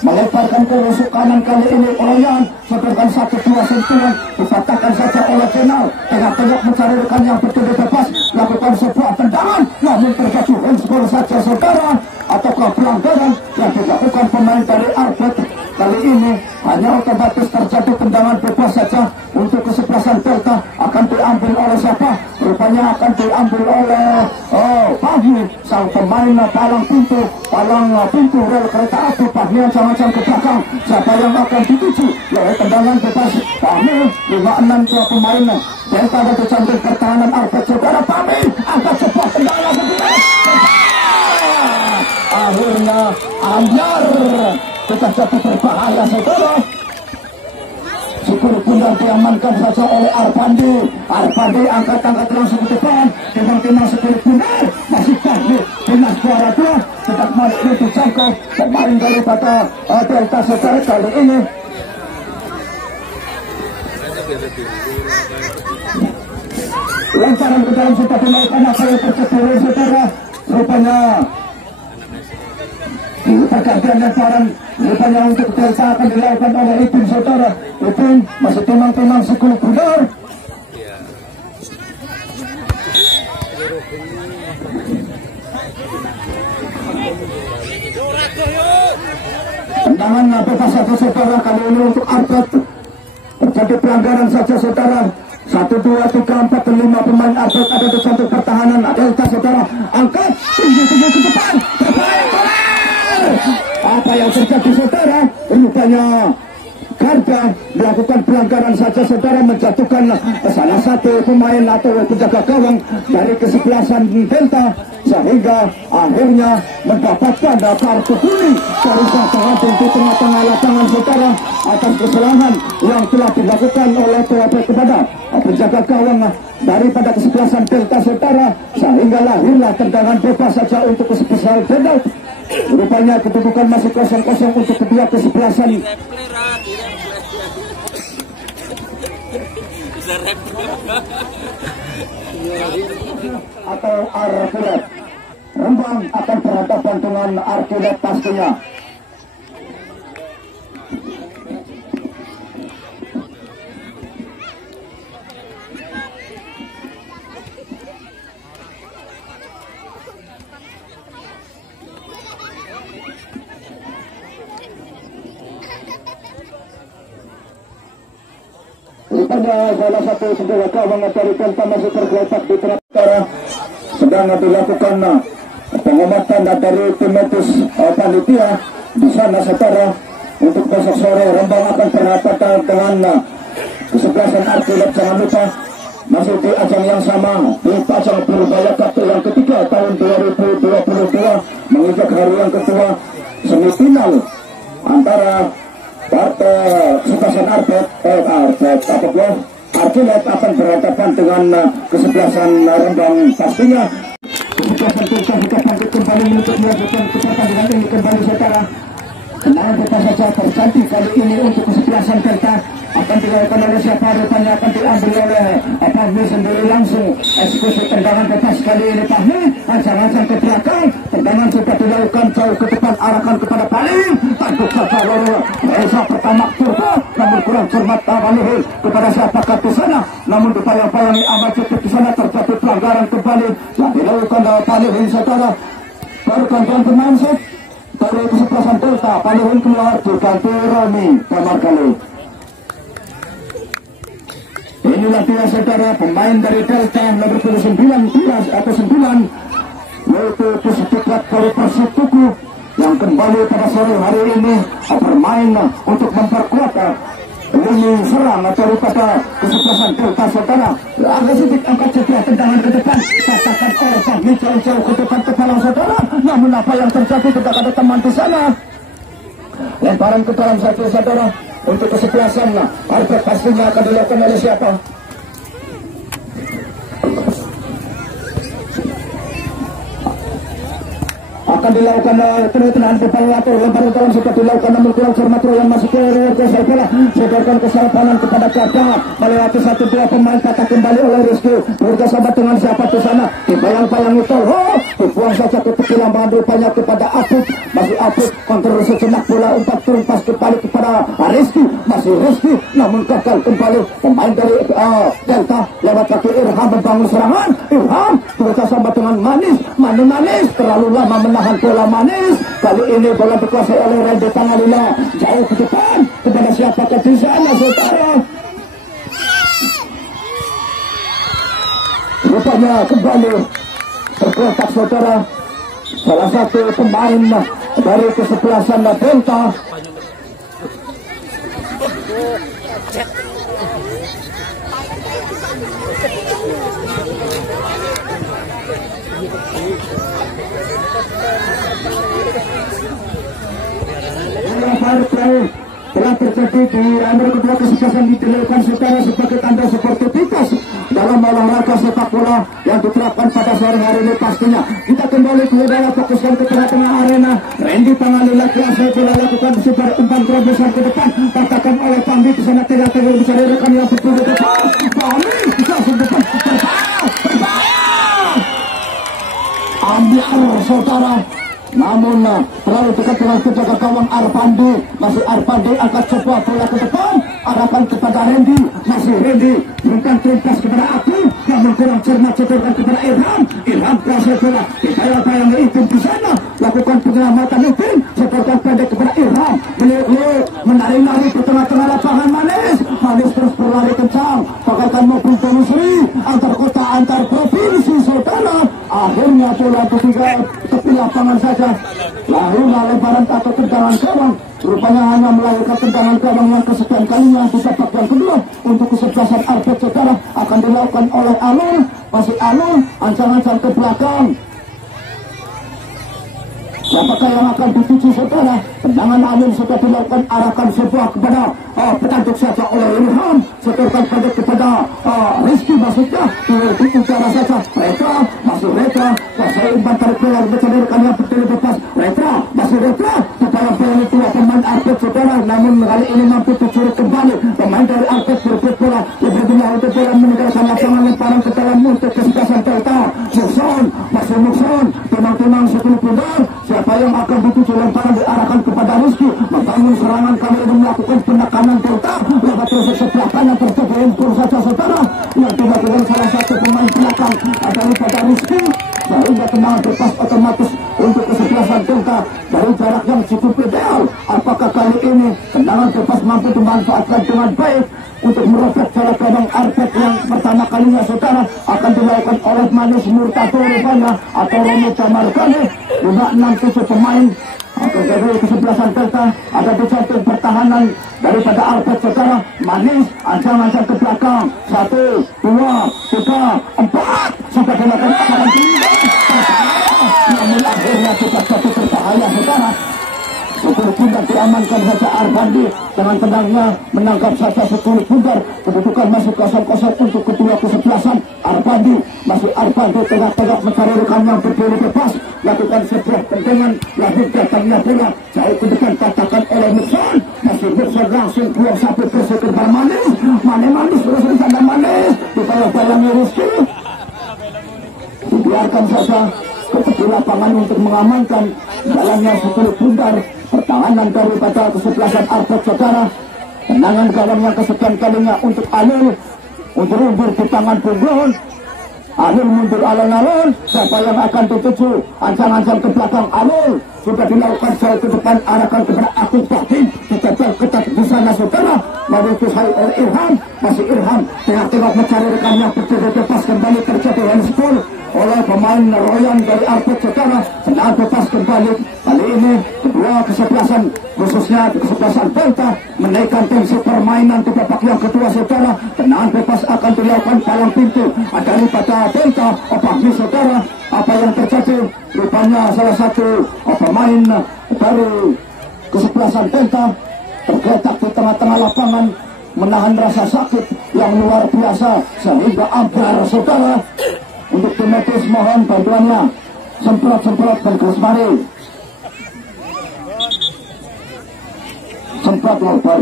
melemparkan ke rusuk kanan kali ini Oloyan, setorkan 1-2 sentuhan, dipatahkan saja oleh Jenal, tengah-tengah mencari rekan yang betul bebas, lakukan sebuah tendangan, namun terjadi handsball saja saudara, ataukah pelanggaran yang dilakukan pemain dari Arbet. Kali ini hanya otomatis terjadi tendangan bebas saja untuk kesebelasan Delta, akan diambil oleh siapa? Rupanya akan diambil oleh Fahmi, sang pemain palang pintu rel kereta api. Fahmi macam-macam ke belakang, siapa yang akan dituju? Oleh tendangan bebas Fahmi, 5-6 dua pemain Delta dan dicampur pertahanan Arbet saudara. Fahmi angkat sebuah tendangan kedua, akhirnya Anyar sudah jadi berbahaya saudara. Syukur Bundar diamankan saja oleh Arpandi. Arpandi angkat-angkat langsung ke depan, timang-timang Syukur Bundar, masih Fahmi dengan suara 2, tidak mau dijangkau pemain daripada Delta saudara kali ini. Lemparan ke dalam sudah dilakukan, apa yang terjadi saudara? Rupanya pergantian lemparan rupanya untuk Delta akan dilakukan oleh Ipin saudara. Ipin masih timang-timang Syukur Bundar. Tendangan bebas saja saudara kali ini untuk Arbet. Terjadi pelanggaran saja saudara. 1, 2, 3, 4, 5 pemain Arbet ada di jantung pertahanan Delta saudara. Angkat tinggi ke depan, berbahaya bola. Apa yang terjadi saudara? Rupanya Garda melakukan pelanggaran saja saudara, menjatuhkan salah satu pemain atau penjaga gawang dari kesebelasan Delta, sehingga akhirnya mendapatkan kartu kuning dari sang pengadil di tengah-tengah lapangan saudara atas kesalahan yang telah dilakukan oleh kepada penjaga gawang daripada kesebelasan Delta saudara, sehingga lahirlah tendangan bebas saja untuk kesebelasan Delta. Rupanya kedudukan masih 0-0 untuk kedua kesebelasan. Atau Arkilet Rembang akan berhadapan dengan Arkilet pastinya. Rupanya salah satu senjata gawang dari Delta masih tergeletak di tengah utara, sedang dilakukan pengobatan dari tim medis panitia di sana saudara. Untuk besok sore Rembang akan berhadapan dengan kesebelasan Arkilet. Jangan lupa masih di ajang yang sama, di ajang Purbaya Cup yang ketiga tahun 2022, menginjak hari yang kedua semifinal antara partai kesebelasan Arkilet akan berhadapan dengan kesebelasan Rembang pastinya. Kesebelasan Delta kita bangkit kembali untuk melanjutkan pertandingan ini kembali saudara. Tendangan bebas saja terjadi kali ini untuk kesebelasan Delta, akan dilakukan oleh siapa? Rupanya akan diambil oleh Fahmi sendiri langsung. Eksekusi tendangan bebas kali ini Fahmi, ancang-ancang ke belakang, tendangan sudah dilakukan jauh ke depan, arahkan kepada Palin, tanduk saja Reza pertama turbo, namun kurang cermat Walihil kepada siapakah di sana, namun dipayang-payangi Ahmad Siti di sana. Terjadi pelanggaran kembali yang dilakukan oleh Walihil saudara. Baru gantian pemain dari kesebelasan Delta, Paluhun keluar diganti Romi kamar kali. Inilah dia saudara pemain dari Delta nomor 19 atau 9 yaitu Puspiklat dari Persib Tugu yang kembali pada sore hari ini bermain untuk memperkuat lini serang daripada kesebelasan Delta saudara. Agak sedikit angkat setia tendangan ke depan, katakan oleh Fahmi jauh-jauh ke depan kepala saudara. Namun apa yang terjadi, tidak ada teman di sana. Lemparan ke dalam satu saudara untuk kesebelasan. Arbet pastinya akan dilakukan oleh siapa? Akan dilakukan tendangan kepala atau lemparan dalam sudah dilakukan, namun kurang cermat yang masuk ke area kuasa bola. Sedangkan kesalpanan kepada Kaka melewati 1-2 pemain, kata kembali oleh Rizky bekerjasama dengan siapa di sana, dibayang-bayang itu dibuang saja ke tepi lambangan rupanya kepada Apit. Masih Apit kontrol sejenak, bola umpat terumpas kembali kepada Rizky, masih Rizky namun gagal kembali pemain dari Delta lewat kaki Irham membangun serangan. Irham bekerjasama dengan Manis terlalu lama menahan bola Manis. Kali ini bola dikuasai oleh Randy Tangalila, jauh ke depan kepada siapa di sana saudara. Rupanya kembali terkotak saudara salah satu pemain dari kesebelasan Delta. Telah terjadi di nomor kedua kesuksesan dilakukan secara sebagai tanda sportivitas dalam olahraga sepak bola yang diterapkan pada sore hari ini. Pastinya kita kembali ke udara, fokuskan ke tengah-tengah arena. Randy Tangalila kuasai bola, lakukan sebar umpan terobosan ke depan, katakan oleh Pambi di sana tidak bisa direkan yang betul ke depan. Pambi bisa ke depan, ambil saudara. Namun terlalu dekat dengan penjaga gawang Arpandi. Masih Arpandi angkat sebuah bola ke depan, arahkan kepada Randy. Masih Randy bukan terlepas kepada Aku, namun kurang cermat setorkan kepada Irham. Irham kuasai bola, dibayang-bayang itu di sana, lakukan penyelamatan Upin, setorkan pendek kepada Irham. Beliau menari-nari di tengah-tengah lapangan. Manis terus berlari kencang bagaikan mobil Tolusri antar kota antar provinsi saudara. Akhirnya bola ketiga tepi lapangan saja, lalu lemparan atau tendangan gawang. Rupanya hanya melahirkan tendangan gawang yang kesekian kalinya di babak yang kedua untuk kesebelasan Arbet saudara. Akan dilakukan oleh Alun, masih Alun ancang-ancang ke belakang. Siapakah yang akan dituju saudara? Tendangan Alun sudah dilakukan, arahkan sebuah kepada petanduk saja oleh Ilham, setorkan pendek kepada Rizky, maksudnya di utara saja. Retra, masih Retra kuasai umpan tarik bola, mencenderkan yang betul bebas. Retra, masih Retra di dalam bola itu pemain Arbet saudara, namun kali ini mampu dicuri kembali pemain dari Arbet berebut bola, lebih dulu untuk bola meninggalkan lapangan, lemparan ke dalam untuk kesebelasan Delta. Mukson, masih Mukson timang-timang 10 pundar. Siapa yang akan dituju, lemparan diarahkan kepada Rizky, membangun serangan, kali ini melakukan penekanan Delta lewat terus sebelah kanan, terjadi impor saja saudara yang dilakukan salah satu pemain belakang daripada Rizky, sehingga tendangan bebas otomatis untuk kesebelasan Delta dari jarak yang cukup ideal. Apakah kali ini tendangan bebas mampu dimanfaatkan dengan baik untuk merobek jarak gawang Arbet yang pertama kalinya saudara? Akan dilakukan oleh Manis Murtado rupanya atau Romo Jamarkani. 5-6-7 pemain atau dari kesebelasan Delta ada di jantung pertahanan daripada Arbet saudara. Manis ancang-ancang ke belakang, 1, 2, 3, 4 sudah dilakukan akan kelima. Namun akhirnya tidak satu berbahaya saudara. 10 pundar diamankan saja Arpandi dengan tenangnya menangkap saja 10 pundar. Kedudukan masih 0-0 untuk kedua kesebelasan. Arpandi, masih Arpandi tengah-tengah mencari rekan yang berdiri bebas, lakukan sebuah tendangan, lalu datangnya bola jauh ke depan, katakan oleh Mukson. Masih Mukson langsung buang satu bersih ke Manis. Manis terus di sana Manis dibayang-bayangi Rizky, dibiarkan saja ke tepi lapangan untuk mengamankan jalannya 10 pundar pertahanan daripada kesebelasan Arbet saudara. Tendangan gawang yang kesekian kalinya untuk Alul, untuk umbur di tangan punggung. Akhir mundur alon-alon, siapa yang akan dituju? Ancang-ancang ke belakang alun. Sudah dilakukan jauh ke depan, arahkan kepada akun batin. Dicocok ketat di sana saudara. Memutuskan oleh Irham. Masih Irham tengah-tengah mencari rekannya. Bebas kembali terjadi handball oleh pemain Royan dari Arpet saudara. Senang bebas kembali. Kali ini kedua kesebelasan, khususnya kesebelasan Delta, menaikkan tensi permainan di babak yang kedua saudara. Tenang bebas akan dilakukan palang pintu daripada Delta. Apakah saudara apa yang terjadi? Rupanya salah satu pemain dari kesebelasan Delta tergeletak di tengah-tengah lapangan, menahan rasa sakit yang luar biasa sehingga ambiar saudara. Untuk tim medis mohon bantuannya. Semprot dan kesemari. Semprot lompat.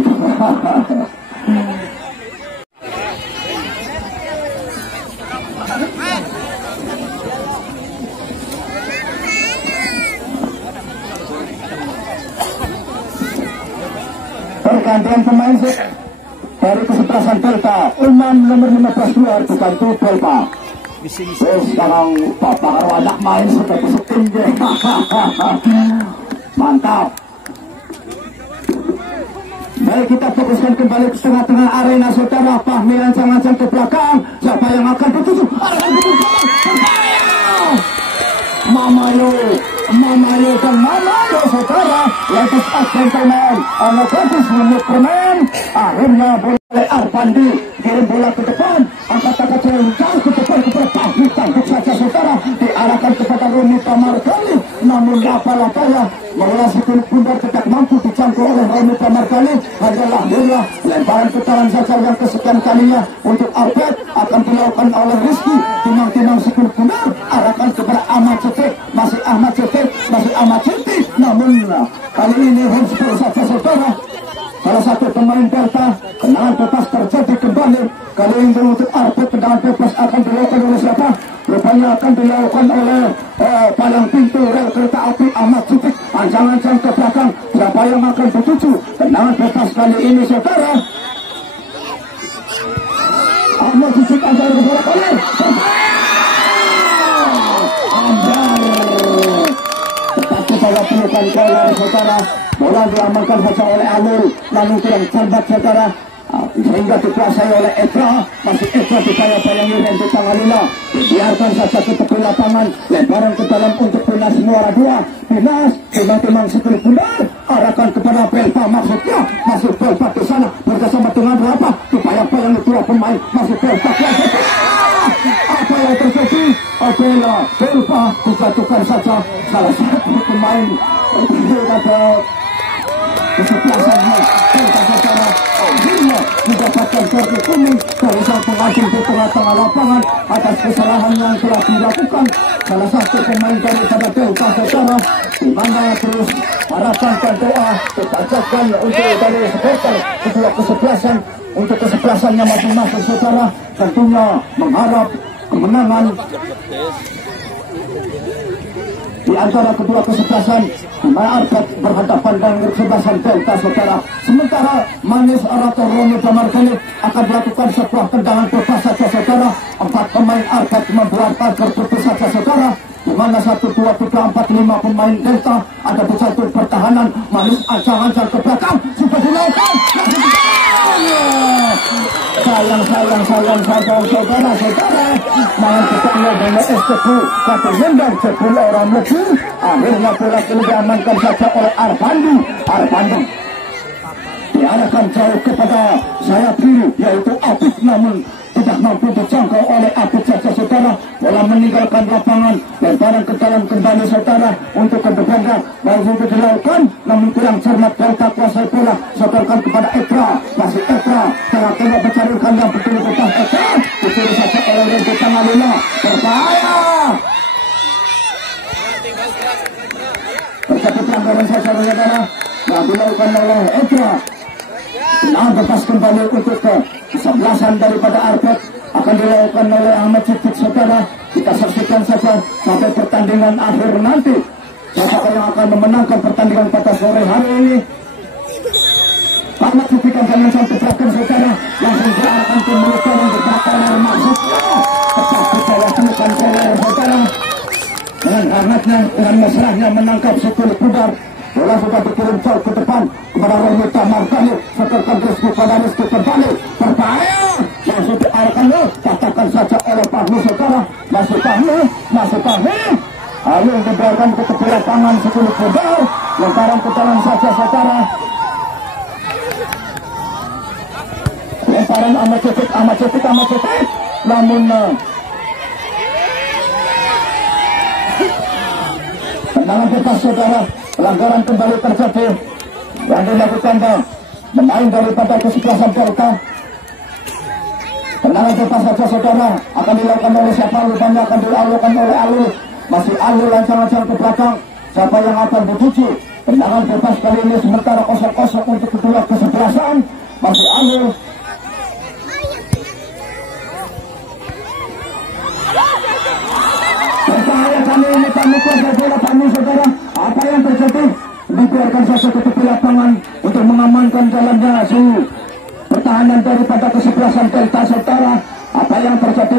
Pergantian pemain dari kesebelasan Delta. Umam nomor 15 keluar diganti Delta. Sekarang bapak karo anak main sudah kesetin deh. Mantap. Baik, kita fokuskan kembali ke tengah-tengah arena saudara. Fahmi ancang-ancang ke belakang. Siapa yang akan bertuju? Mamayo dan Mamayo saudara. Lepas gentleman, ono bagus menit permain. Akhirnya boleh Arpandi kirim bola ke depan. Angkat tangan jauh ke depan kepada Fahmi, tangkap saja saudara. Diarahkan kepada Roni Pamargali. Namun apa-apa melewati kulit bundar tidak mampu dijangkau oleh Roni Pamargali. Hanyalah bola lemparan putaran saja yang kesekian kalinya untuk Arpet akan dilakukan oleh Rizky. Timang-timang si kulit bundar arahkan kepada Ahmad Cetek. Masih Ahmad Cetek. Namun kali ini handball saja saudara. Salah satu pemain Delta, tendangan bebas terjadi kembali. Kali ini untuk Arpet, tendangan bebas akan dilakukan oleh siapa? Rupanya akan dilakukan oleh palang pintu rel kereta api Ahmad Cetek. Ancang-ancang ke belakang, siapa yang akan bertuju? Tendangan bebas kali ini saudara. Ahmad Cetek akan berbola tetapi kalau pelukan keluar saudara, bola diamankan saja oleh Alul, namun kurang cermat saudara, sehingga dikuasai oleh Etra. Masih Etra dipayang-payangi Rente Tangalila. Biarkan saja ke tepi lapangan, lemparan ke dalam untuk Pinas Muara 2. Pinas timang-timang sekali bundar, arahkan kepada Belpa maksudnya. Masih Belpa di sana bersama dengan berapa? Dipayang-payangi dua pemain. Masih Belpa. Apa yang terjadi? Belpa dijatuhkan saja salah satu pemain pada kesebelasannya. Belpa saudara akhirnya mendapatkan kartu kuning dari sang pengadil di tengah-tengah lapangan atas kesalahan yang telah dilakukan salah satu pemain daripada Belpa saudara. Di mana terus harapan dan doa ditajamkan untuk dari supporter kedua kesebelasan untuk kesebelasannya masing-masing saudara. Tentunya mengharap kemenangan di antara kedua kesebelasan, di mana Arpet berhadapan dengan kesebelasan Delta saudara. Sementara Manis atau Roni Pamargali akan melakukan sebuah tendangan bebas saja saudara. 4 pemain Arpet membuat pagar putus saja saudara, di mana 1, 2, 3, 4, 5 pemain Delta ada di satu pertahanan. Manis ancang-ancang ke belakang sudah dilakukan. Sayang saudara main ketemu dengan STQ satu hendar 10 orang lebih. Akhirnya bola diamankan saja oleh Arpandi diarahkan jauh kepada sayap kiri yaitu Apik, namun tidak mampu dijangkau oleh Apik saja saudara. Bola meninggalkan lapangan, lemparan ke dalam kembali saudara untuk ke depannya. Baru itu dilakukan namun kurang cermat Delta kuasai bola, setorkan kepada Etra. Masih Etra tengah-tengah mencarikan yang betul-betul Etra dicuri saja oleh Rente Tangalila. Berbahaya terjadi pelanggaran saja saudara yang dilakukan oleh Etra. Nah, lepas kembali untuk ke kesebelasan daripada Arpet akan dilakukan oleh Ahmad Cetek saudara. Kita saksikan saja sampai pertandingan akhir nanti. Siapa yang akan memenangkan pertandingan pada sore hari ini? Ahmad Cetek jangan sampai belakang saudara, langsung diarahkan tim mereka yang berkata maksudnya. Tetapi saya saatnya dengan mesrahnya menangkap si kulit pudar. Bola sudah dikirim jauh ke depan kepada Romita Markani. Setelkan Rizky pada Rizky kembali. Berbahaya. Langsung diarahkan. Katakan saja oleh Fahmi saudara. Masih Fahmi. Lalu dibiarkan ke tepi tangan si kulit pudar. Lemparan ke dalam saja saudara. Lemparan amat cepat. Namun tendangan bebas saudara. Pelanggaran kembali terjadi yang dilakukan pemain daripada kesebelasan Delta. Tendangan bebas saja saudara akan dilakukan oleh siapa? Rupanya akan dilakukan oleh Alul. Masih Alul lancang-lancang ke belakang. Siapa yang akan dituju? Tendangan bebas kali ini sementara kosong-kosong untuk kedua kesebelasan. Masih Alul. Berbahaya kali ini kami saudara. Apa yang terjadi? Dibiarkan saja ke tepi lapangan untuk mengamankan jalannya pertahanan daripada kesebelasan Delta saudara. Apa yang terjadi?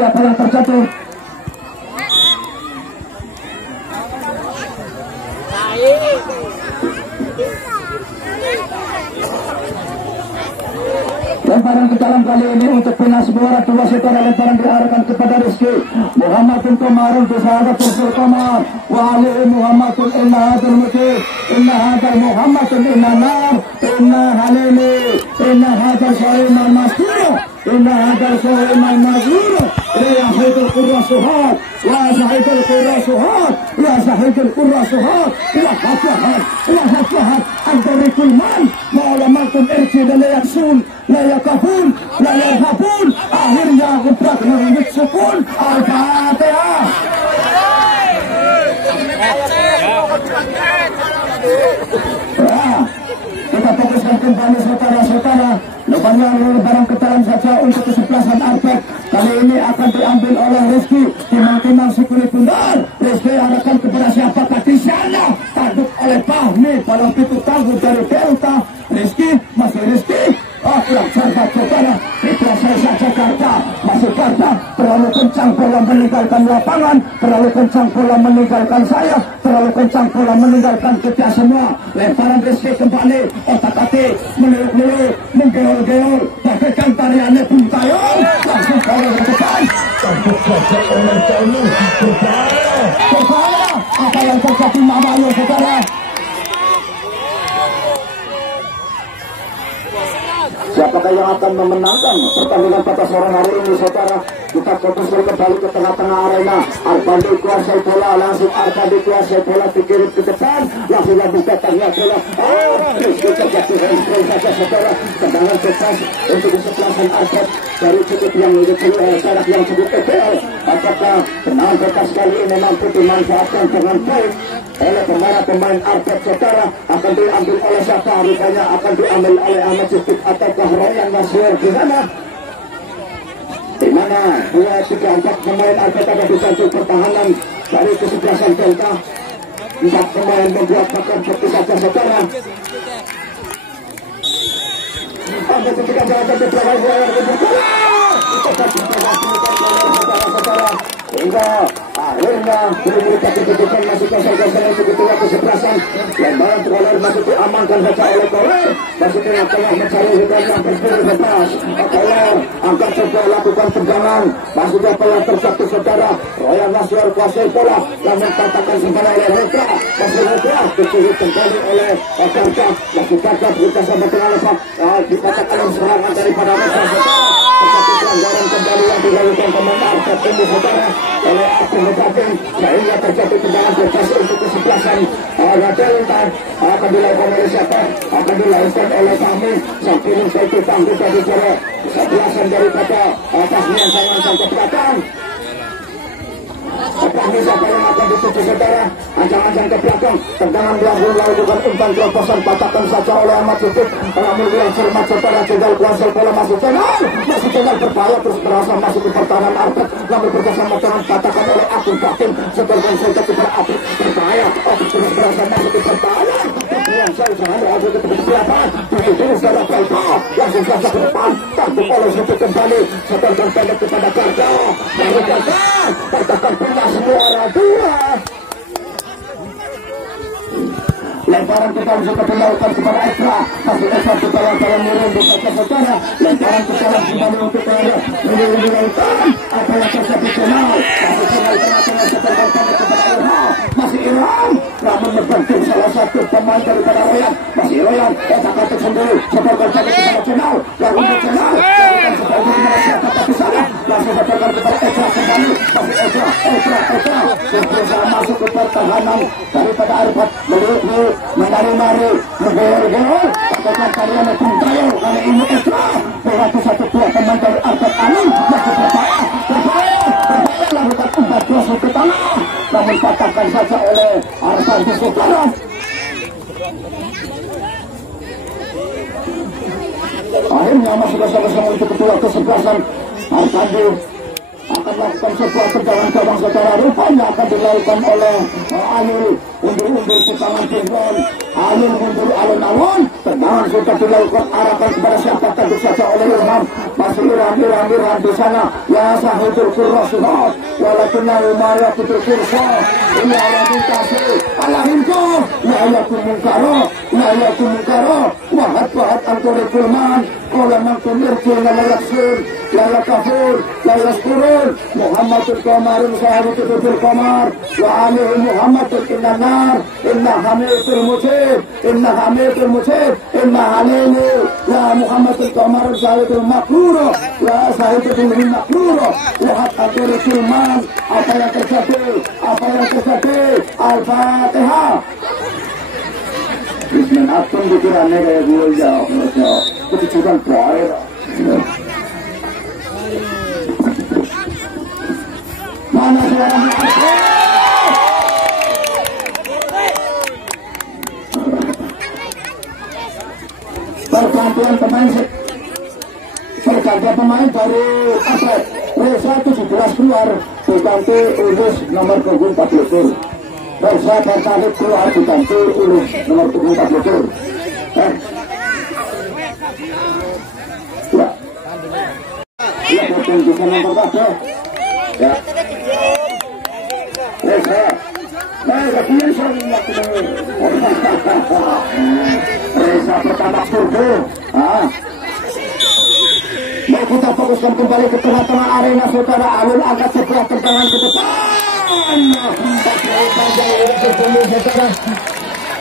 Lemparan ke dalam kali ini untuk Pinas Muara 2 saudara. Lemparan diarahkan kepada Rizky Muhammadun Komarun Bisahadat Rizky Komar wa alihi Muhammadun inna hadal mujib inna hadal Muhammadun inna nar inna halili inna hadal sa'iman masjid inna hadal sa'iman masjid ya sahidul qurra suhat ya sahidul qurra suhat ya sahidul qurra suhat ya haflahat antarikul man ma'ulamakum irji dan yaksun la yakafun la yakafun akhirnya gebrak meringit sukun Al-Fatihah. Kita fokuskan kembali saudara-saudara. Lemparan ke dalam saja untuk kesebelasan Arbet. Kali ini akan diambil oleh Rizky. Timang-timang si kulit pundar. Rizky arahkan kepada siapakah di sana. Tanduk oleh Fahmi. Bola itu tangguh dari Delta. Rizky, masih Rizky. Kurang cerdas saudara. Itulah saya Jakarta. Masih Jakarta. Terlalu kencang bola meninggalkan lapangan. Terlalu kencang bola meninggalkan saya. Terlalu kencang bola meninggalkan kita semua. Lemparan Rizky kembali. Otak-atik. Meliuk-liuk. Menggeol-geol. Bagaikan tariannya Bung Tayong. Langsung bola ke depan. Tanduk saja oleh Tayong. Berbahaya. Apa yang terjadi mamanya saudara? Siapakah yang akan memenangkan pertandingan pada sore hari ini saudara? Kita fokuskan kembali ke tengah-tengah arena. Arpandi kuasai bola, langsung Arpandi kuasai bola dikirim ke depan, langsung buka tangnya bola. Rizky terjadi handspring saja saudara. Tendangan bebas untuk kesebelasan Arpad dari cukup yang jarak yang cukup ideal. Apakah tendangan bebas kali ini mampu dimanfaatkan dengan baik oleh pemain Arpad saudara? Akan diambil oleh siapa? Rupanya akan diambil oleh Ahmad Siddiq ataukah Royan Nasir di sana? Di mana 2-3-4 pemain Arpad ada di satu pertahanan dari kesebelasan Delta. 4 pemain membuat pakan seperti saja saudara. Ada ketika jalan ke belakang saudara. Hingga akhirnya memberikan keputusan masuk kosong-kosong untuk ketua kesebelasan. Lemparan terlalu masih diamankan saja oleh Koler. Maksudnya telah mencari hutan yang berdiri bebas. Koler angkat coba lakukan tendangan. Maksudnya telah terjatuh saudara. Royan Nasir kuasai bola. Namun katakan kembali oleh Reka. Masih Reka dicuri kembali oleh Karta. Masih Karta bekerjasama dengan Lepak. Dikatakan serangan daripada Reka saudara. Tetapi pelanggaran kembali yang dilakukan pemain Arpad ini saudara oleh Abdul Mutakin, sehingga terjadi tendangan bebas untuk kesebelasan Delta. Akan dilakukan oleh siapa? Akan dilakukan oleh Fahmi. Sampai itu tangguh dari jarak kesebelasan daripada Fahmi yang sangat ke belakang. Fahmi siapa yang akan dituju saudara? Ancang-ancang ke belakang. Tendangan dilakukan umpan terobosan patahkan saja oleh Ahmad Siddiq. Namun yang cermat saudara tinggal kuasai bola masuk channel. Masih tinggal berbahaya terus berasa masuk ke pertahanan Arpad. Namun bersama dengan patahkan oleh Abdul Batin. Setelkan saja kepada Abdul berbahaya. Abdul terus berasa masuk ke pertahanan. Yang saya sehari ada ke belakang. Begitu saudara Delta. Langsung saja ke depan. Tangguh oleh Siddiq kembali. Setelkan pendek kepada Karta. Baru Karta. Patahkan Pinas Muara 2. lemparan kita juga dilakukan kepada Esra, masih Esra kita dalam miring di kaca saudara, lemparan kita kembali untuk dilakukan apa yang terjadi Kenal, masih Kenal tengah-tengah seperti kepada Irham, masih Irham, namun membanting salah satu pemain daripada Royan, masih Royan, Esra sendiri, seperti kepada Kenal, yang untuk Kenal, lakukan seperti siapa tapi salah, langsung seperti kepada Esra kembali, masih Esra, berusaha masuk ke pertahanan daripada Arfat, melihat menari-nari, menggol-gol, katakan kalian tayo karena ini Esra, berarti satu buah teman dari Arfat Amin, masih berbahaya, lakukan 14 ke tanah, namun patahkan saja oleh Arfat di sekarang. Akhirnya masih bersama-sama untuk kedua kesebelasan Arfandi akan melakukan sebuah tendangan gawang secara rupanya akan dilakukan oleh Alil undur-undur ke tangan Jenggon, Alil mundur alun-alun, tendangan sudah dilakukan arahkan kepada siapa tentu saja oleh Irham, masih Irham di sana, ya sahibul kurrasuhat walakinna umaya putul kursa ini alamin kasih alaminko ya yakun mungkaro wahat anturi kulman kola mangkum irjil la yaksir la yakafur la yaskurun Muhammadul Qamarun sahabatul Qamar wa alihi Muhammadul innanar inna hamidul mujib inna halini ya Muhammadul Qamarun sahabatul makruro ya sahabatul makruro wahat anturi kulman apa yang terjadi Al-Fatihah. Bismillahirrahmanirrahim. Pikirannya kayak gue jauh, kecukupan terakhir. Mana suaranya? Pergantian pemain dari Atlet Reza 17 keluar diganti Ulus nomor punggung 40. Reza Bertarik keluar diganti Ulus nomor punggung 40. Ya pertunjukan yang pertama. Ya. Reza. Reza pertama turbo. Mau kita fokuskan kembali ke tengah-tengah arena saudara. Alun angkat sebuah tendangan ke depan.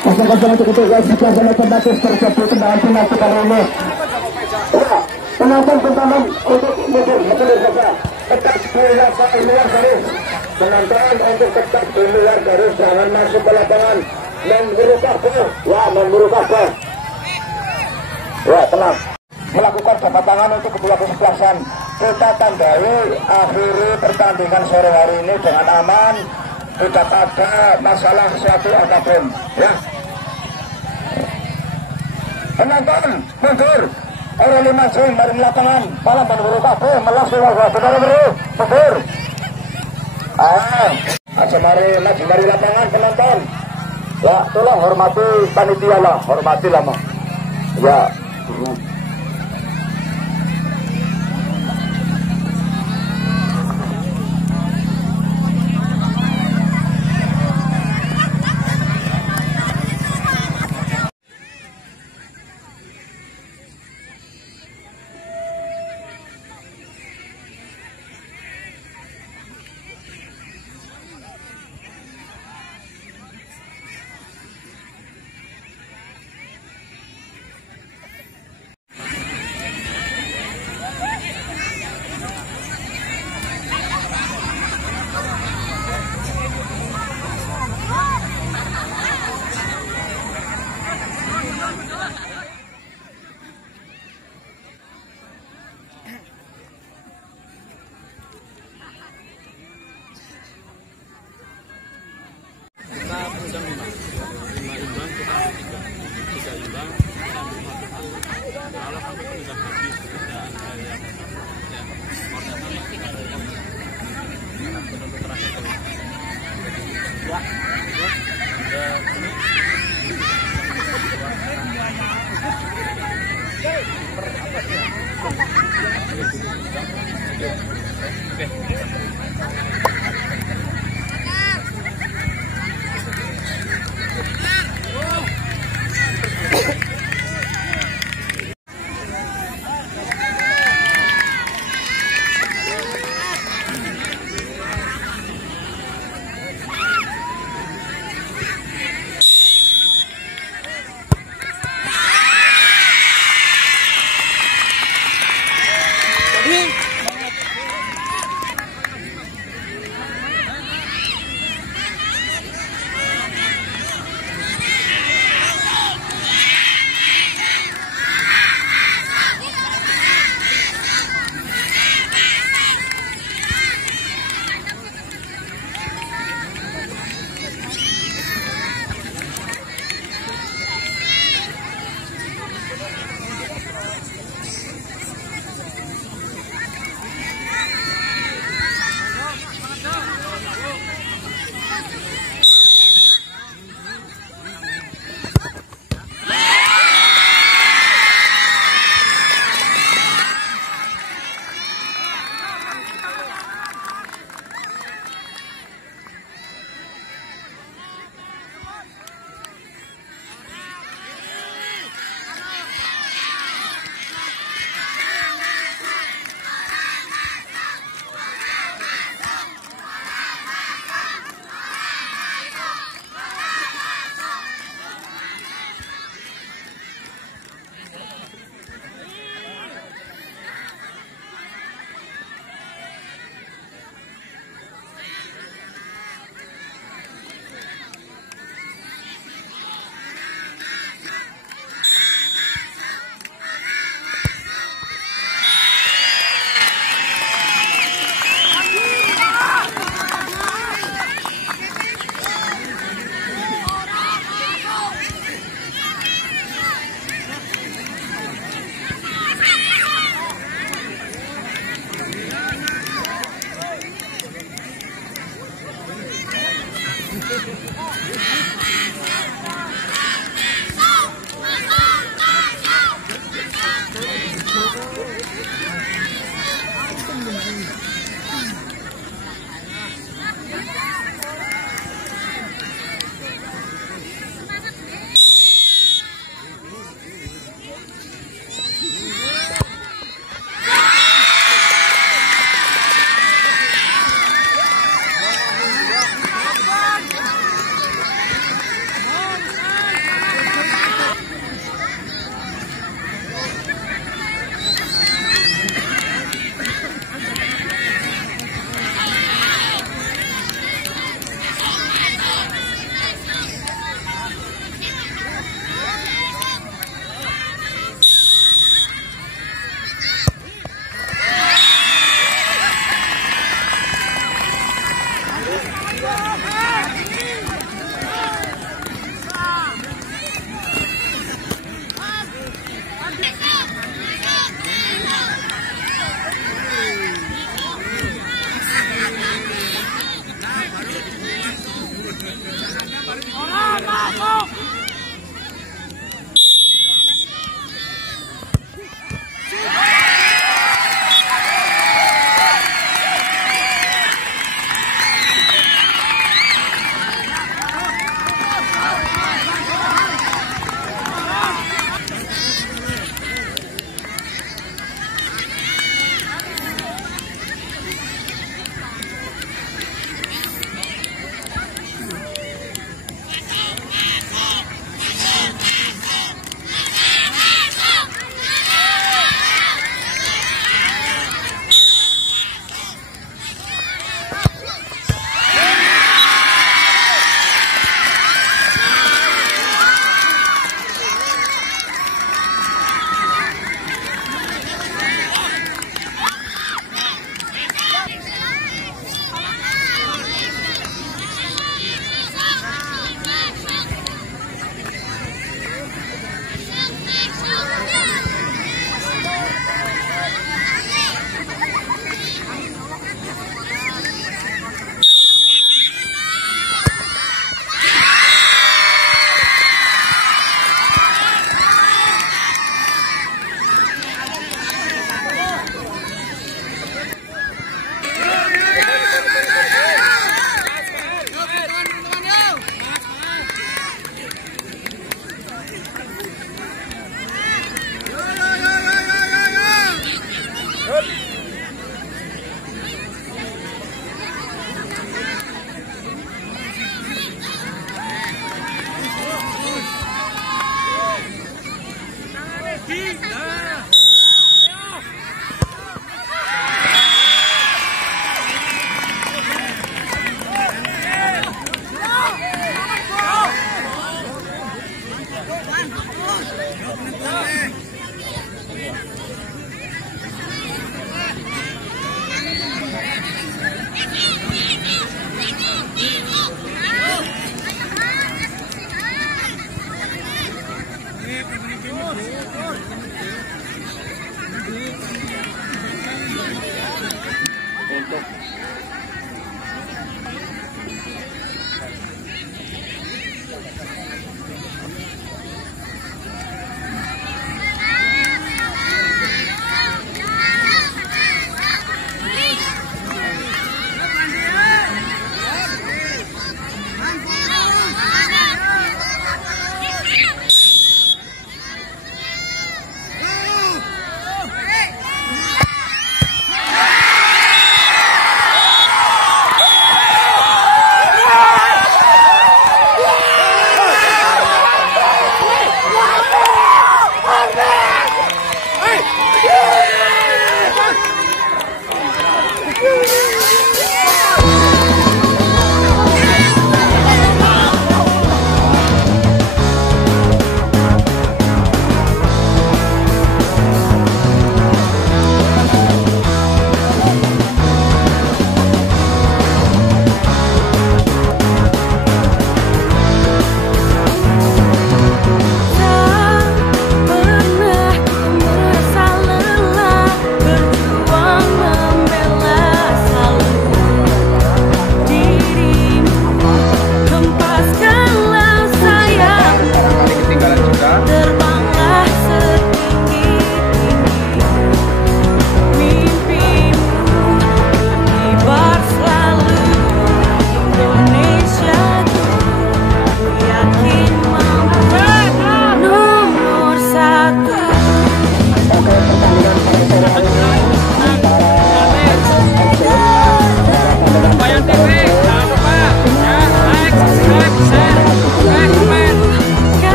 Pasang-pasang untuk guys, sebelah sana terbatas terjadi tendangan penalti kali ini. Penonton tendangan untuk mundur saja. Tetap di luar garis. Penonton untuk tetap di luar garis, jangan masuk ke lapangan. Memburu kabel. Ya, tenang. Melakukan jabat tangan untuk kedua kesebelasan. Kita tandai akhiri pertandingan sore hari ini dengan aman, tidak ada masalah suatu apapun, ya. Penonton mundur, orang 5 swing dari lapangan, malam berburu kafe, melas warga, saudara mundur. Aja mari maju dari lapangan penonton. Ya, tolong hormati panitia lah, hormati lama. Ya.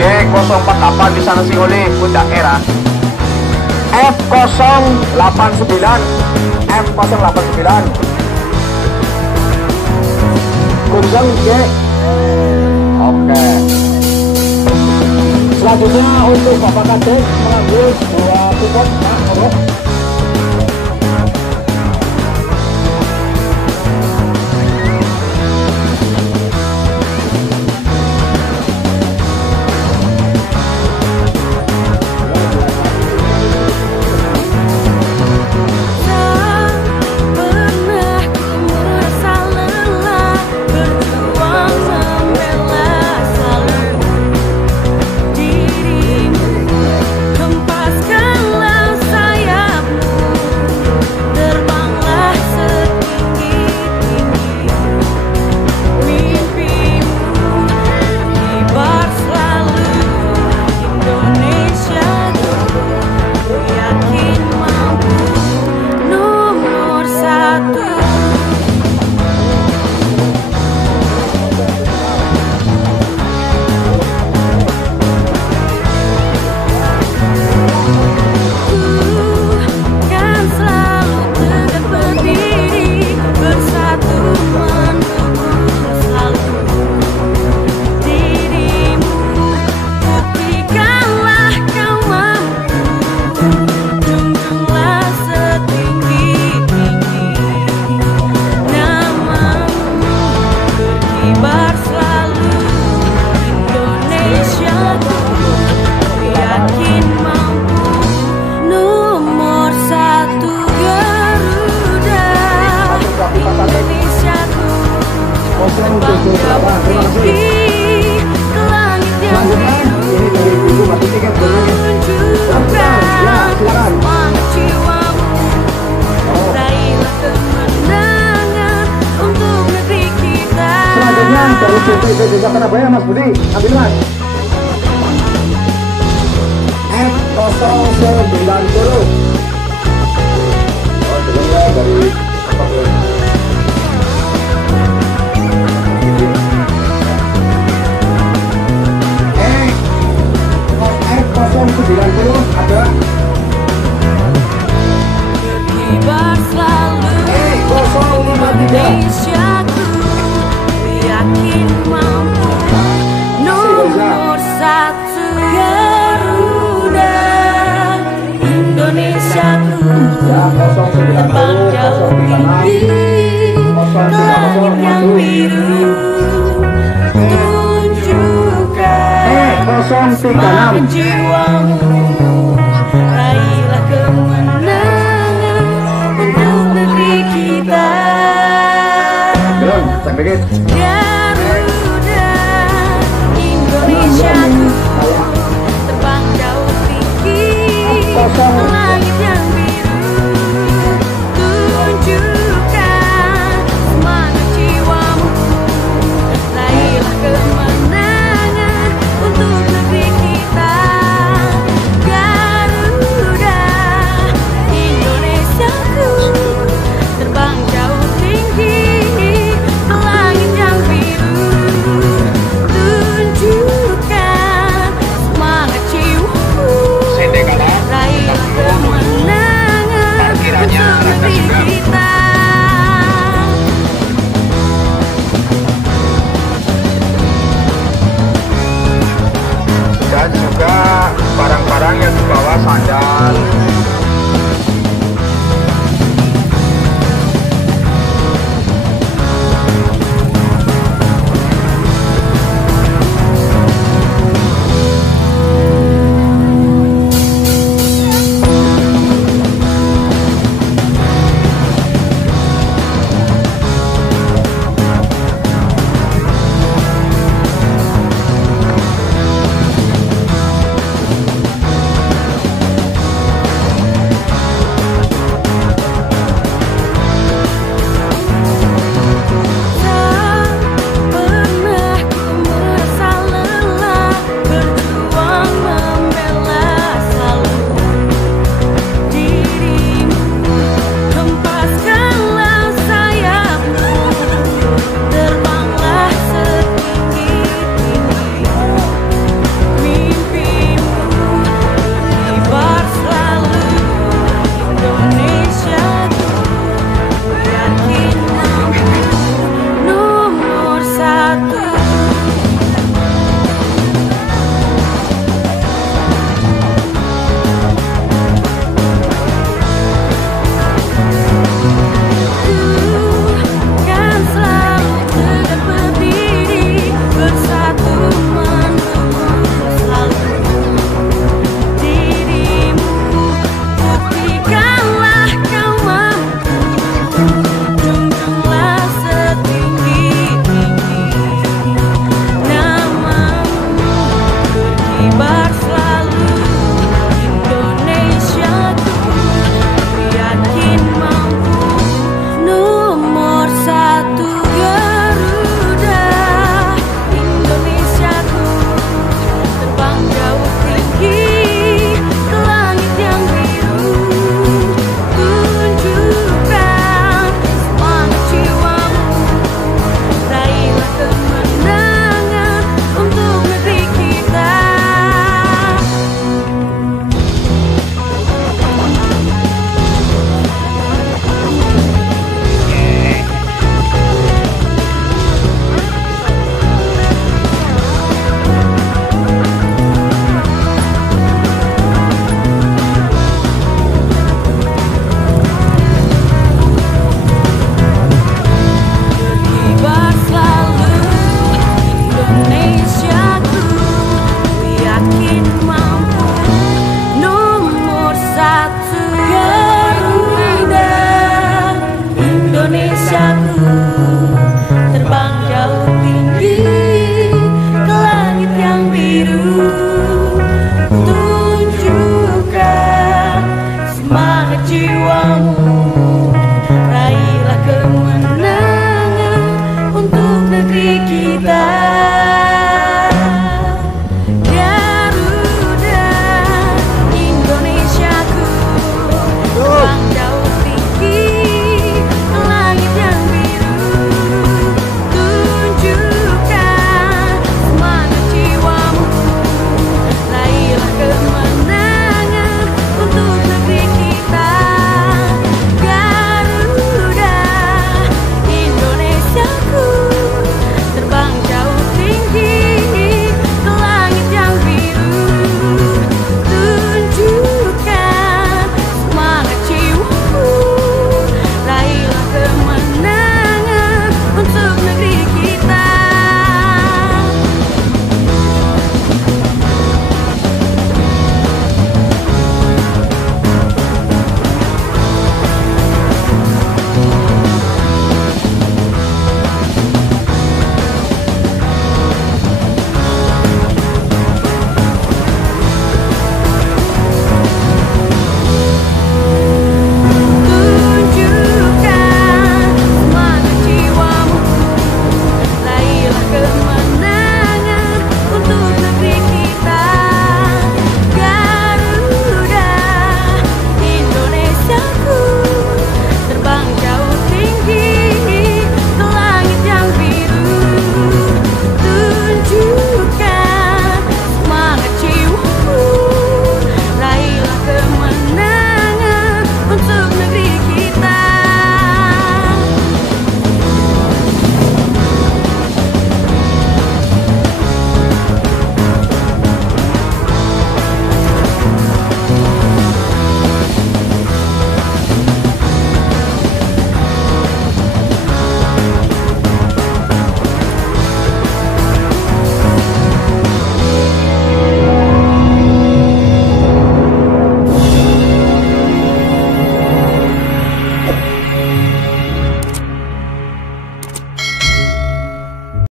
D048 di sana Singoli Puncak Era. F089 Kunjung G. Oke. Selanjutnya untuk Bapak Kadek mengambil 2 kupon. itu juga kena bayar Mas Budi, ambil Mas. F090. Oh, dengarnya dari apa tuh? F090 ada. Berkibar selalu Indonesiaku, yakin mampu nomor satu Garuda. Indonesiaku terbang jauh tinggi ke langit yang biru, tunjukkan semangat jiwamu, raihlah kemenangan untuk negeri kita. Garuda Indonesiaku terbang jauh tinggi ke langit yang biru, tunjukkan semangat jiwamu, raihlah kemenangan untuk negeri kita. Garuda Indonesiaku terbang jauh tinggi ke langit yang biru, tunjukkan semangat jiwamu, raihlah kemenangan untuk negeri kita. Dan juga barang-barang yang dibawa sandal. Indonesiaku.